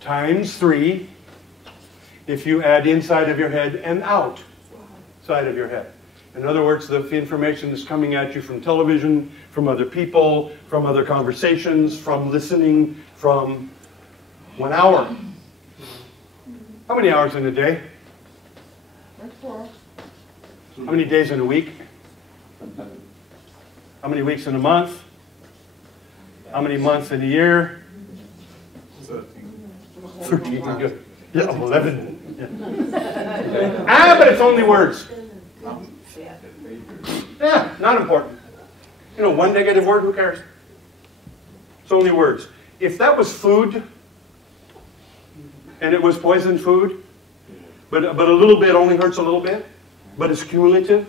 Times 3 if you add inside of your head and outside of your head. In other words, the information is coming at you from television, from other people, from other conversations, from listening, from 1 hour. How many hours in a day? How many days in a week? How many weeks in a month? How many months in a year? 13. Good. Yeah, 11. Yeah. But it's only words. Yeah, not important. You know, one negative word, who cares? It's only words. If that was food, and it was poisoned food, But a little bit only hurts a little bit, but it's cumulative.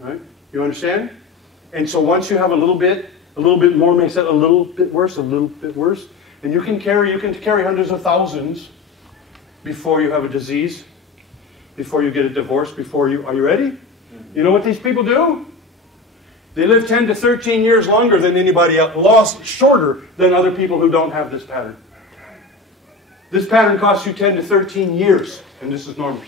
Right? You understand? And so once you have a little bit more makes it a little bit worse, and you can carry hundreds of thousands before you have a disease, before you get a divorce, are you ready? You know what these people do? They live 10 to 13 years longer than anybody else, shorter than other people who don't have this pattern. This pattern costs you 10 to 13 years, and this is normal.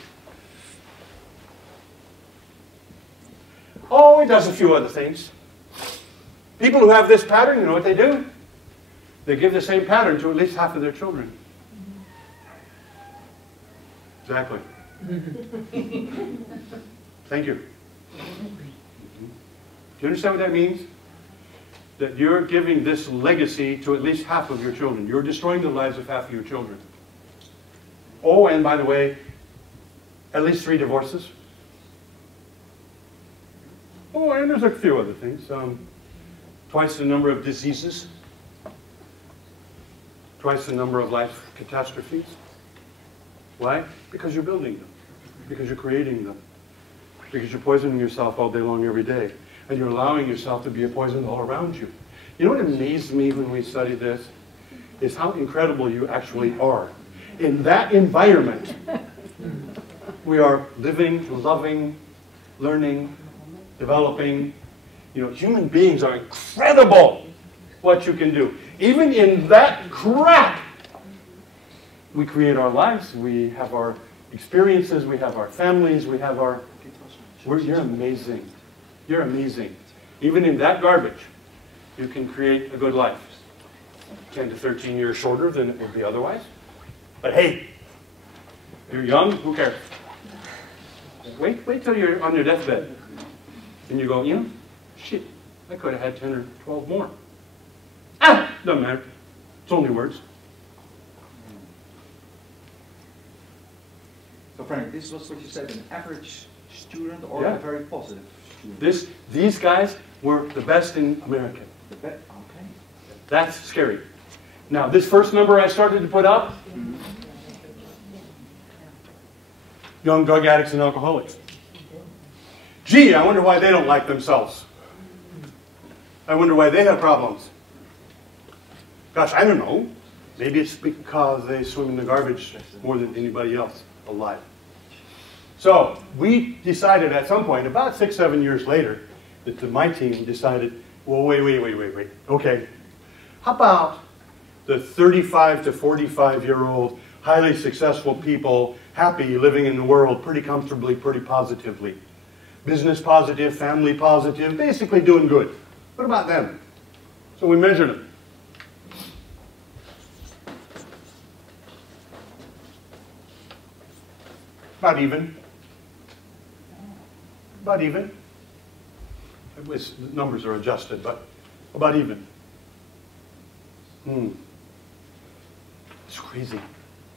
Oh, it does a few other things. People who have this pattern, you know what they do? They give the same pattern to at least half of their children. Exactly. Thank you. Do you understand what that means? That you're giving this legacy to at least half of your children. You're destroying the lives of half of your children. Oh, and by the way, at least 3 divorces. Oh, and there's a few other things. Twice the number of diseases. Twice the number of life catastrophes. Why? Because you're building them. Because you're creating them. Because you're poisoning yourself all day long every day. And you're allowing yourself to be a poison all around you. You know what amazed me when we studied this? Is how incredible you actually are. In that environment, we are living, loving, learning, developing. You know, human beings are incredible what you can do. Even in that crap, we create our lives, we have our experiences, we have our families, we have our... You're amazing. You're amazing. Even in that garbage, you can create a good life. 10 to 13 years shorter than it would be otherwise. But hey, you're young, who cares? Wait till you're on your deathbed. And you go, you know, shit, I could have had 10 or 12 more. Ah, doesn't matter. It's only words. So Frank, this was what you said, an average student or Yeah. a very positive student? These guys were the best in America. Okay. That's scary. Now, this first number I started to put up, young drug addicts and alcoholics. Gee, I wonder why they don't like themselves. I wonder why they have problems. Gosh, I don't know. Maybe it's because they swim in the garbage more than anybody else alive. So we decided at some point, about 6, 7 years later, that my team decided, well, wait. Okay, how about the 35 to 45-year-old, highly successful people, happy, living in the world pretty comfortably, pretty positively. Business positive, family positive, basically doing good. What about them? So we measured them. About even. About even. The numbers are adjusted, but about even. It's crazy.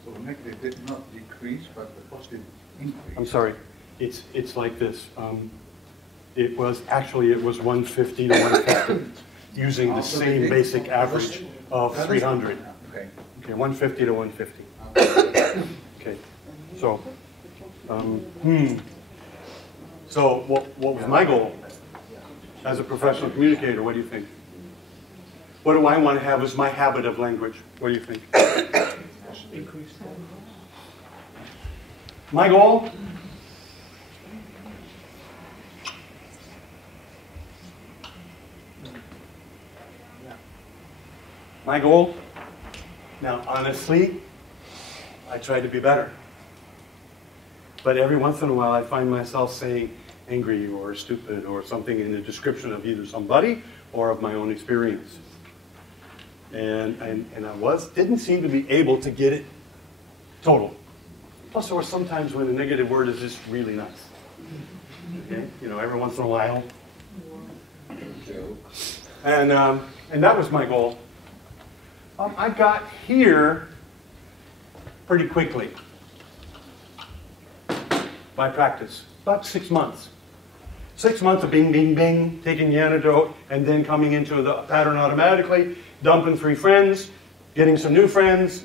So the negative did not decrease, but the positive increased. I'm sorry. It's like this. It was 150 to 150, using the same basic average of 300. Okay. Okay, 150 to 150. Okay, so, So what was my goal as a professional communicator? What do you think? What do I want to have as my habit of language? What do you think? My goal? My goal? Now, honestly, I try to be better. But every once in a while, I find myself saying angry or stupid or something in the description of either somebody or of my own experience. And I didn't seem to be able to get it total. Plus, there were sometimes when the negative word is just really nice. Okay? You know, every once in a while. And that was my goal. I got here pretty quickly by practice, about 6 months. 6 months of bing, bing, bing, taking the antidote, and then coming into the pattern automatically, dumping 3 friends, getting some new friends.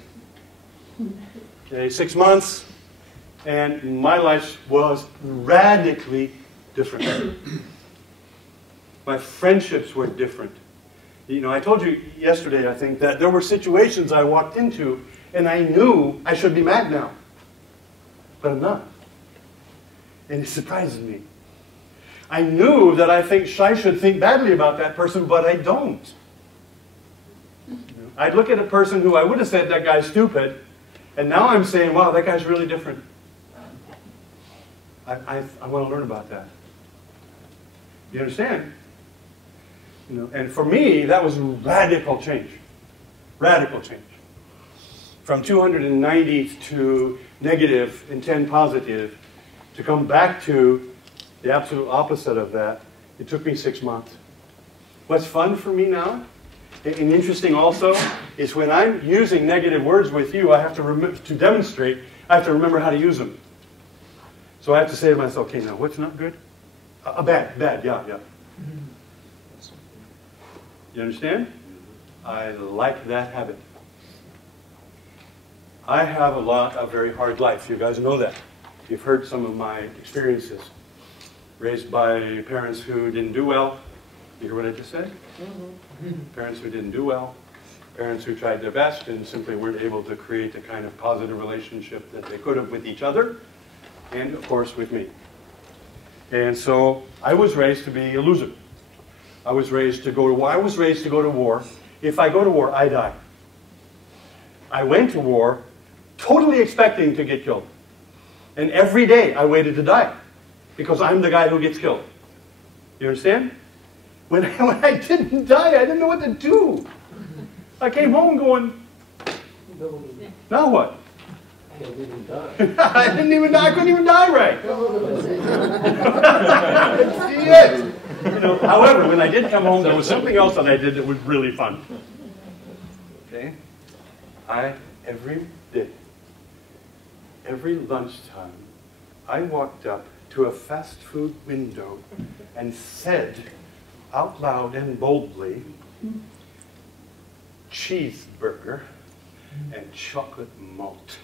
Okay, 6 months, And my life was radically different. My friendships were different. You know, I told you yesterday, I think, that there were situations I walked into and I knew I should be mad now. But I'm not. And it surprises me. I knew that I should think badly about that person, but I don't. I'd look at a person who I would have said that guy's stupid, and now I'm saying, wow, that guy's really different. I want to learn about that. You understand? You know, and for me, that was radical change. Radical change. From 290 to negative and 10 positive, to come back to the absolute opposite of that, it took me 6 months. What's fun for me now, and interesting also, is when I'm using negative words with you, I have to demonstrate, I have to remember how to use them. So I have to say to myself, okay, now what's not good? Bad, yeah. You understand? I like that habit. I have a very hard life. You guys know that. You've heard some of my experiences. Raised by parents who didn't do well. You hear what I just said? Parents who didn't do well. Parents who tried their best and simply weren't able to create the kind of positive relationship that they could have with each other. And of course with me. And so I was raised to be a loser. I was raised to go to war. I was raised to go to war. If I go to war, I die. I went to war totally expecting to get killed. And every day I waited to die because I'm the guy who gets killed. You understand? When I didn't die, I didn't know what to do. I came home going, now what? I didn't even die. I couldn't even die right. Yes. You know, however, when I did come home, there was something else that I did that was really fun. Okay? Every day, every lunchtime, I walked up to a fast food window and said out loud and boldly, cheeseburger and chocolate malt.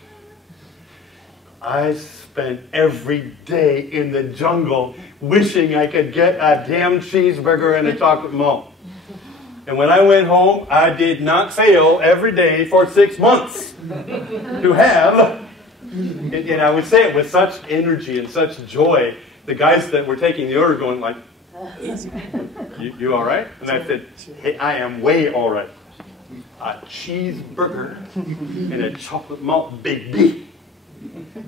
I spent every day in the jungle wishing I could get a damn cheeseburger and a chocolate malt. And when I went home, I did not fail every day for 6 months to have, and I would say it with such energy and such joy, the guys that were taking the order going like, you all right? And I said, hey, I am way all right. A cheeseburger and a chocolate malt, baby.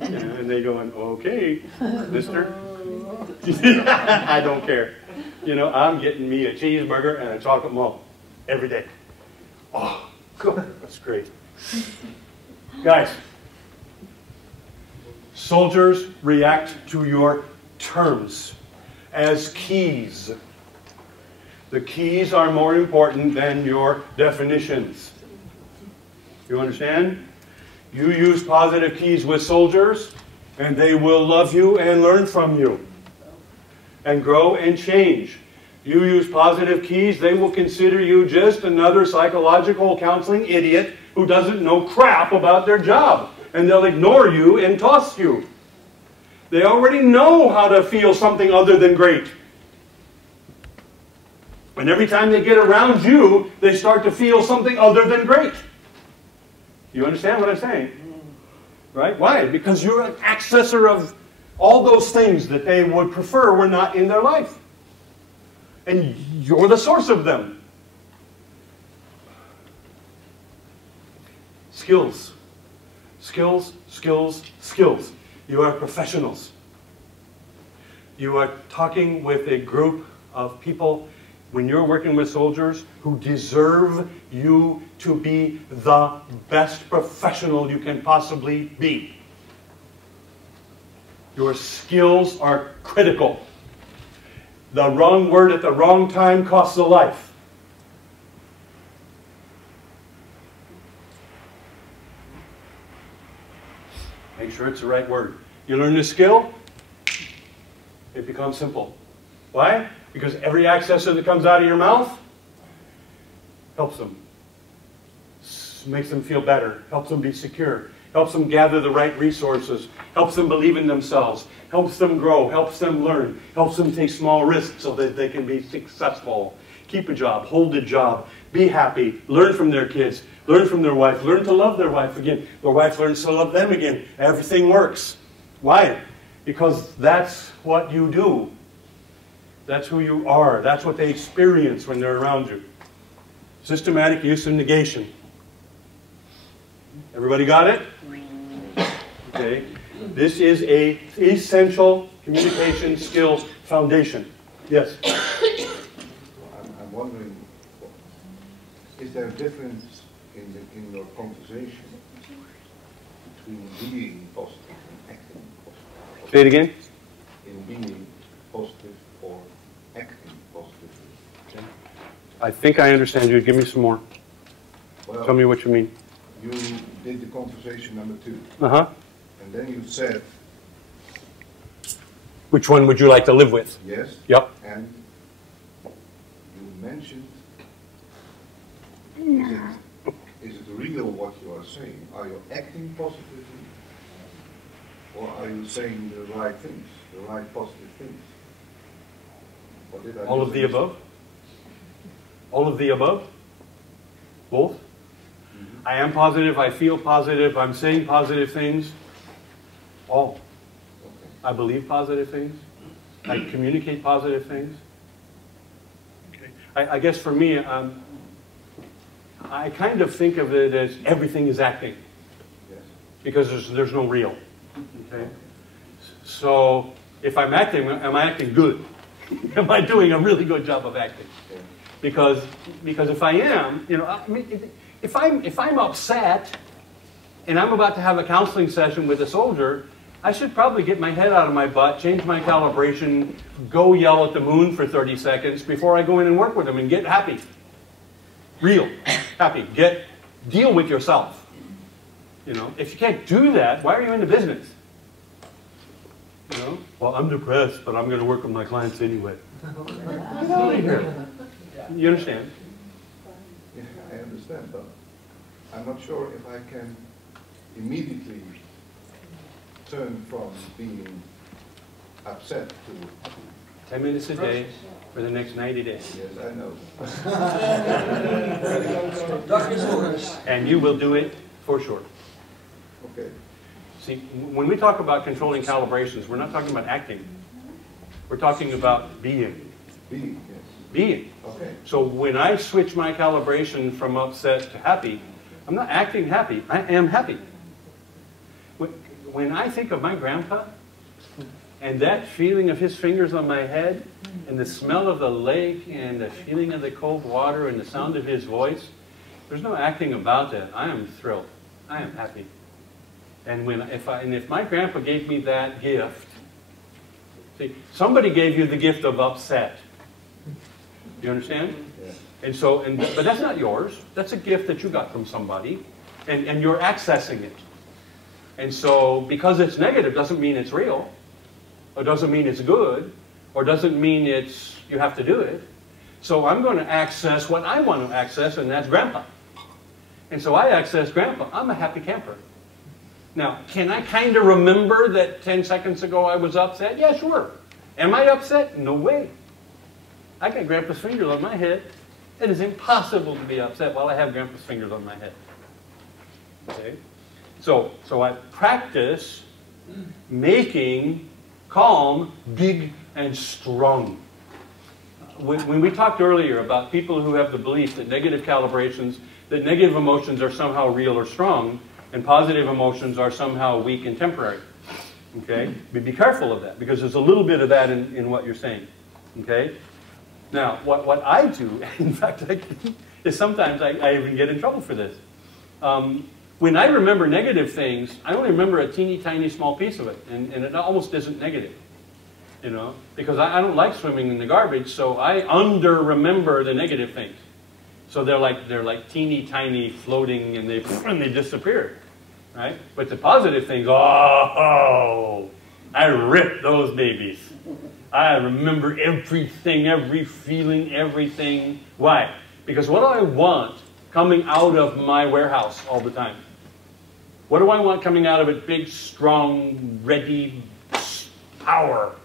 And they going, okay, mister. I don't care. You know, I'm getting me a cheeseburger and a chocolate malt every day. Oh, good. That's great. Guys, soldiers react to your terms as keys. The keys are more important than your definitions. You understand? You use positive keys with soldiers, and they will love you and learn from you and grow and change. You use positive keys, they will consider you just another psychological counseling idiot who doesn't know crap about their job, and they'll ignore you and toss you. They already know how to feel something other than great. And every time they get around you, they start to feel something other than great. You understand what I'm saying? Right? Why? Because you're an accessor of all those things that they would prefer were not in their life. And you're the source of them. Skills. Skills, skills, skills. You are professionals. You are talking with a group of people when you're working with soldiers who deserve you to be the best professional you can possibly be. Your skills are critical. The wrong word at the wrong time costs a life. Make sure it's the right word. You learn a skill, it becomes simple. Why? Because every accessor that comes out of your mouth helps them, makes them feel better, helps them be secure. helps them gather the right resources, helps them believe in themselves, helps them grow, helps them learn, helps them take small risks so that they can be successful. Keep a job, hold a job, be happy, learn from their kids, learn from their wife, learn to love their wife again. Their wife learns to love them again. Everything works. Why? Because that's what you do. That's who you are. That's what they experience when they're around you. Systematic use of negation. Everybody got it? Okay. This is an essential communication skills foundation. Yes? I'm wondering, is there a difference in your conversation between being positive and acting positive? Say it again. In being positive or acting positively? I think I understand you. Give me some more. Well, Tell me what you mean. you did the conversation number 2, Uh-huh. and then you said Which one would you like to live with? yes, Yep. and you mentioned, is it real what you are saying? Are you acting positively, or are you saying the right things, the right positive things? Or did I All of the misunderstand? above? All of the above? Both? I am positive, I feel positive, I'm saying positive things. All. Okay. I believe positive things. I communicate positive things. Okay. I guess for me, I kind of think of it as everything is acting. Yes. Because there's no real. Okay? So if I'm acting, am I acting good? Am I doing a really good job of acting? Yeah. Because if I am, you know, I mean, if I'm upset and I'm about to have a counseling session with a soldier, I should probably get my head out of my butt, change my calibration, go yell at the moon for 30 seconds before I go in and work with them and get happy. Real, happy. Deal with yourself. You know, if you can't do that, why are you in the business? You know, well, I'm depressed, but I'm going to work with my clients anyway. Get out of here. You understand? Yeah, I understand, but I'm not sure if I can immediately turn from being upset to 10 minutes a day for the next 90 days. yes, I know. And you will do it for sure. Okay. See, when we talk about controlling calibrations, we're not talking about acting. We're talking about being. Being, yes. Being. Okay. So when I switch my calibration from upset to happy, I'm not acting happy, I am happy. When I think of my grandpa, and that feeling of his fingers on my head, and the smell of the lake, and the feeling of the cold water, and the sound of his voice, there's no acting about that. I am thrilled. I am happy. And if my grandpa gave me that gift, see, somebody gave you the gift of upset. You understand? Yeah. But that's not yours. That's a gift that you got from somebody, and you're accessing it. And so, because it's negative doesn't mean it's real, or doesn't mean it's good, or doesn't mean you have to do it. So I'm going to access what I want to access, and that's Grandpa. And so I access Grandpa. I'm a happy camper. Now, can I kind of remember that 10 seconds ago I was upset? Yeah, sure. Am I upset? No way. I got Grandpa's fingers on my head. It is impossible to be upset while I have Grandpa's fingers on my head. Okay? So I practice making calm big and strong. When we talked earlier about people who have the belief that negative calibrations, that negative emotions are somehow real or strong, and positive emotions are somehow weak and temporary. Okay? But be careful of that, because there's a little bit of that in what you're saying. Okay? Now, what I do, in fact, is sometimes I even get in trouble for this. When I remember negative things, I only remember a teeny tiny small piece of it, and it almost isn't negative. You know, because I don't like swimming in the garbage, so I under-remember the negative things. So they're like teeny tiny floating, and they disappear, right? But the positive things, oh, I rip those babies. I remember everything, every feeling, everything. Why? Because what do I want coming out of my warehouse all the time? What do I want coming out of it? Big, strong, ready power.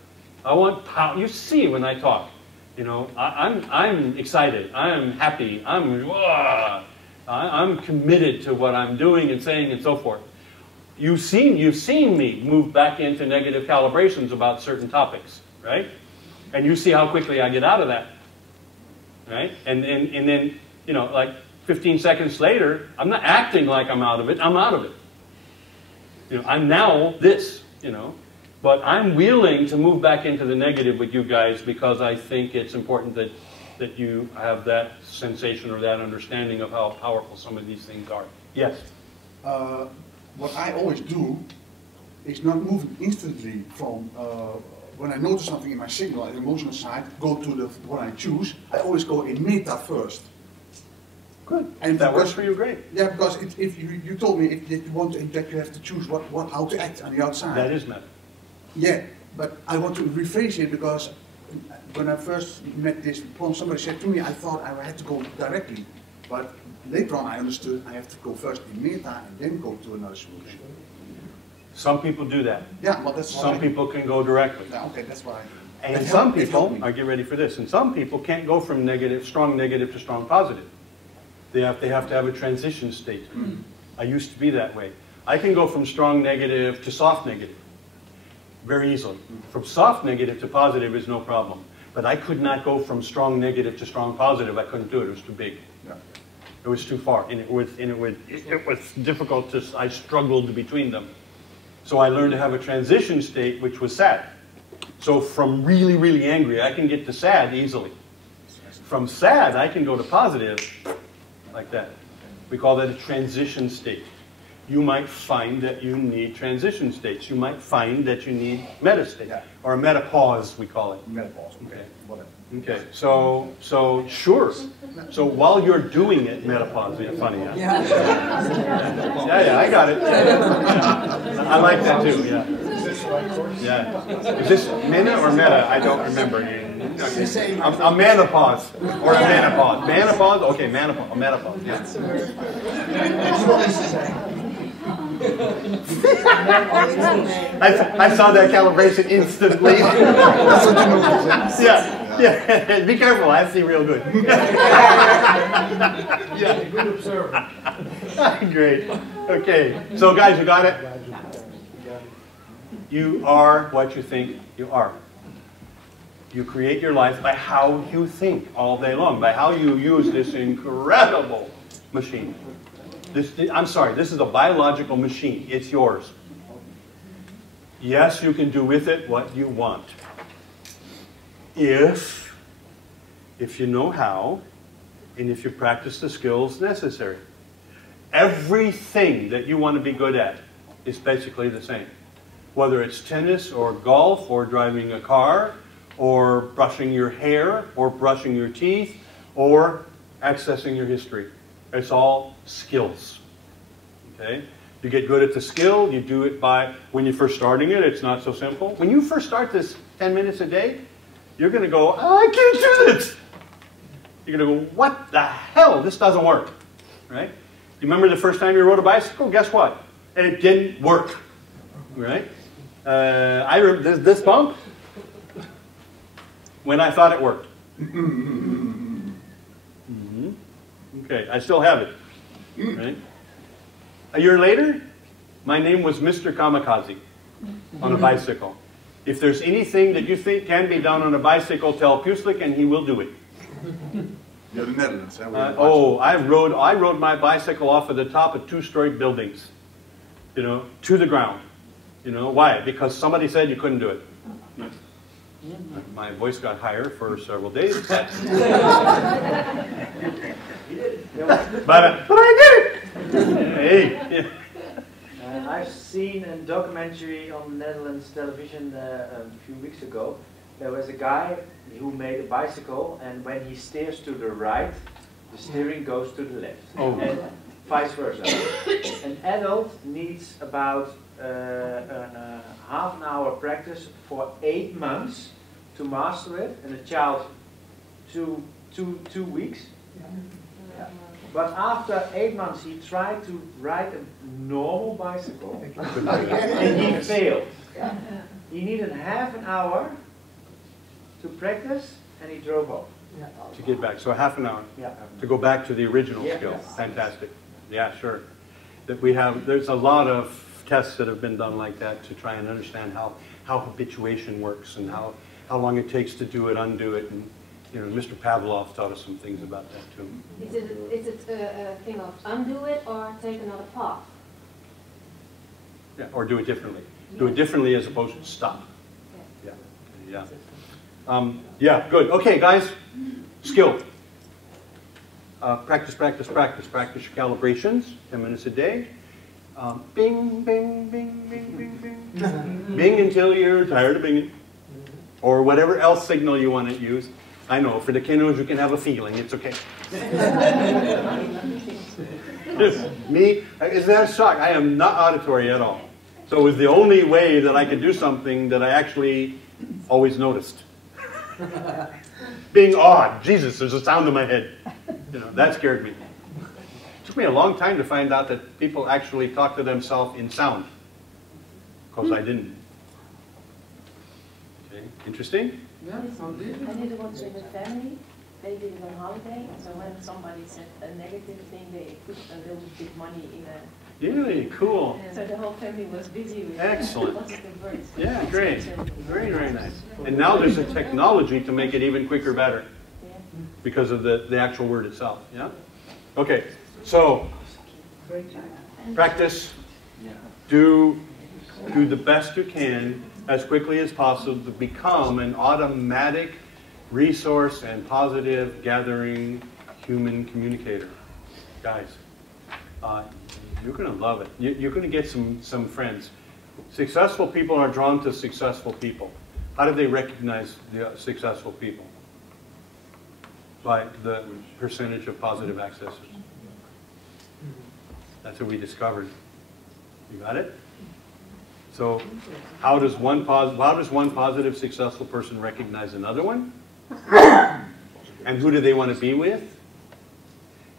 I want power. You see when I talk, you know, I'm excited. I'm happy. I'm committed to what I'm doing and saying and so forth. You've seen me move back into negative calibrations about certain topics, right? And you see how quickly I get out of that, right? And then, you know, like 15 seconds later, I'm not acting like I'm out of it. I'm out of it. You know, I'm now this, you know. But I'm willing to move back into the negative with you guys because I think it's important that you have that sensation or that understanding of how powerful some of these things are. Yes? What I always do is not moving instantly from when I notice something in my signal, the emotional side, go to the what I choose. I always go in meta first. Good. And that works for you, great. Yeah, because if you told me that you want that you have to choose how to act on the outside. That is meta. Yeah, but I want to rephrase it because when I first met this poem, somebody said to me, I thought I had to go directly, but later on I understood I have to go first in meta and then go to another solution. Some people do that. Yeah, well that's some people can go directly. Yeah, okay, that's why. And some people, I get ready for this, and some people can't go from strong negative to strong positive. They have to have a transition state. I used to be that way. I can go from strong negative to soft negative very easily. From soft negative to positive is no problem. But I could not go from strong negative to strong positive. I couldn't do it. It was too big. Yeah. It was too far, and it was difficult to. I struggled between them. So I learned to have a transition state, which was sad. So from really, really angry, I can get to sad easily. From sad, I can go to positive, like that. We call that a transition state. You might find that you need transition states. You might find that you need meta state, or a metapause, we call it. Metapause, okay, whatever. Okay, so sure. So while you're doing it, metapause, yeah, funny, huh? Yeah, I got it. Yeah. I like that too, yeah. Yeah. Is this meta or meta? I don't remember. A menopause or a menopause. Menopause? Okay, menopause. A menopause, yeah. I saw that calibration instantly. That's what you know. Yeah. Be careful, I see real good. Yeah. Good observer. Great. Okay. So guys, you got it? You are what you think you are. You create your life by how you think all day long, by how you use this incredible machine. I'm sorry, this is a biological machine. It's yours. Yes, you can do with it what you want. If you know how, and if you practice the skills necessary. Everything that you want to be good at is basically the same. Whether it's tennis or golf or driving a car or brushing your hair or brushing your teeth or accessing your history. It's all skills. Okay? You get good at the skill, you do it by, when you're first starting it, it's not so simple. When you first start this 10 minutes a day, you're going to go, oh, I can't do this. You're going to go, what the hell? This doesn't work. Right? You remember the first time you rode a bicycle? Guess what? And it didn't work. Right? I remember this bump when I thought it worked. Okay, I still have it. Right? A year later, my name was Mr. Kamikaze on a bicycle. If there's anything that you think can be done on a bicycle, tell Puslik and he will do it. You're the Netherlands, huh? I rode my bicycle off of the top of 2-story buildings, you know, to the ground. You know, why? Because somebody said you couldn't do it. My voice got higher for several days. But I did it! Hey. I've seen a documentary on Netherlands television a few weeks ago. There was a guy who made a bicycle, and when he steers to the right, the steering goes to the left, and vice versa. An adult needs about half an hour practice for 8 months to master it, and a child 2 weeks. Yeah. But after 8 months, he tried to ride a normal bicycle, and he failed. He needed half an hour to practice, and he drove off. To get back, so half an hour Yeah. to go back to the original Yeah. skill. Fantastic. Yeah, sure. That we have, there's a lot of tests that have been done like that to try and understand how habituation works and how long it takes to do it, undo it. And you know, Mr. Pavlov taught us some things about that too. Is it a thing of undo it or take another path? Yeah, or do it differently. Do it differently as opposed to stop. Yeah, yeah, good. Okay, guys, skill. Practice, practice, practice. Practice your calibrations, 10 minutes a day. Bing, bing, bing, bing, bing, bing. Bing until you're tired of binging. Or whatever else signal you want to use. I know, for the kiddos, you can have a feeling. It's okay. Me, is that a shock? I am not auditory at all. So it was the only way that I could do something that I actually always noticed. Being awed. Jesus, there's a sound in my head. You know, that scared me. It took me a long time to find out that people actually talk to themselves in sound. Because I didn't. Okay, interesting? Yeah, sounds good. I did it once with a family. They did it on holiday. So when somebody said a negative thing, they put a little bit money in a... Really cool. So the whole family was busy with Excellent. positive words. Yeah, great. Very, very nice. And now there's a technology to make it even quicker, better. Yeah. Because of the actual word itself. Yeah? Okay, so practice. Do the best you can as quickly as possible to become an automatic resource and positive gathering human communicator. Guys, you're going to love it. You're going to get some friends. Successful people are drawn to successful people. How do they recognize the successful people? By the percentage of positive accessors. That's what we discovered. You got it? So how does one positive, successful person recognize another one? And who do they want to be with?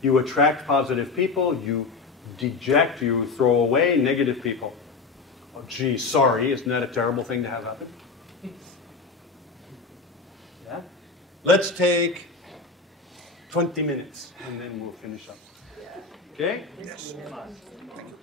You attract positive people. You deject, you throw away negative people. Oh, gee, sorry. Isn't that a terrible thing to have happen? Yeah? Let's take 20 minutes, and then we'll finish up. Okay? Yes. Thank you.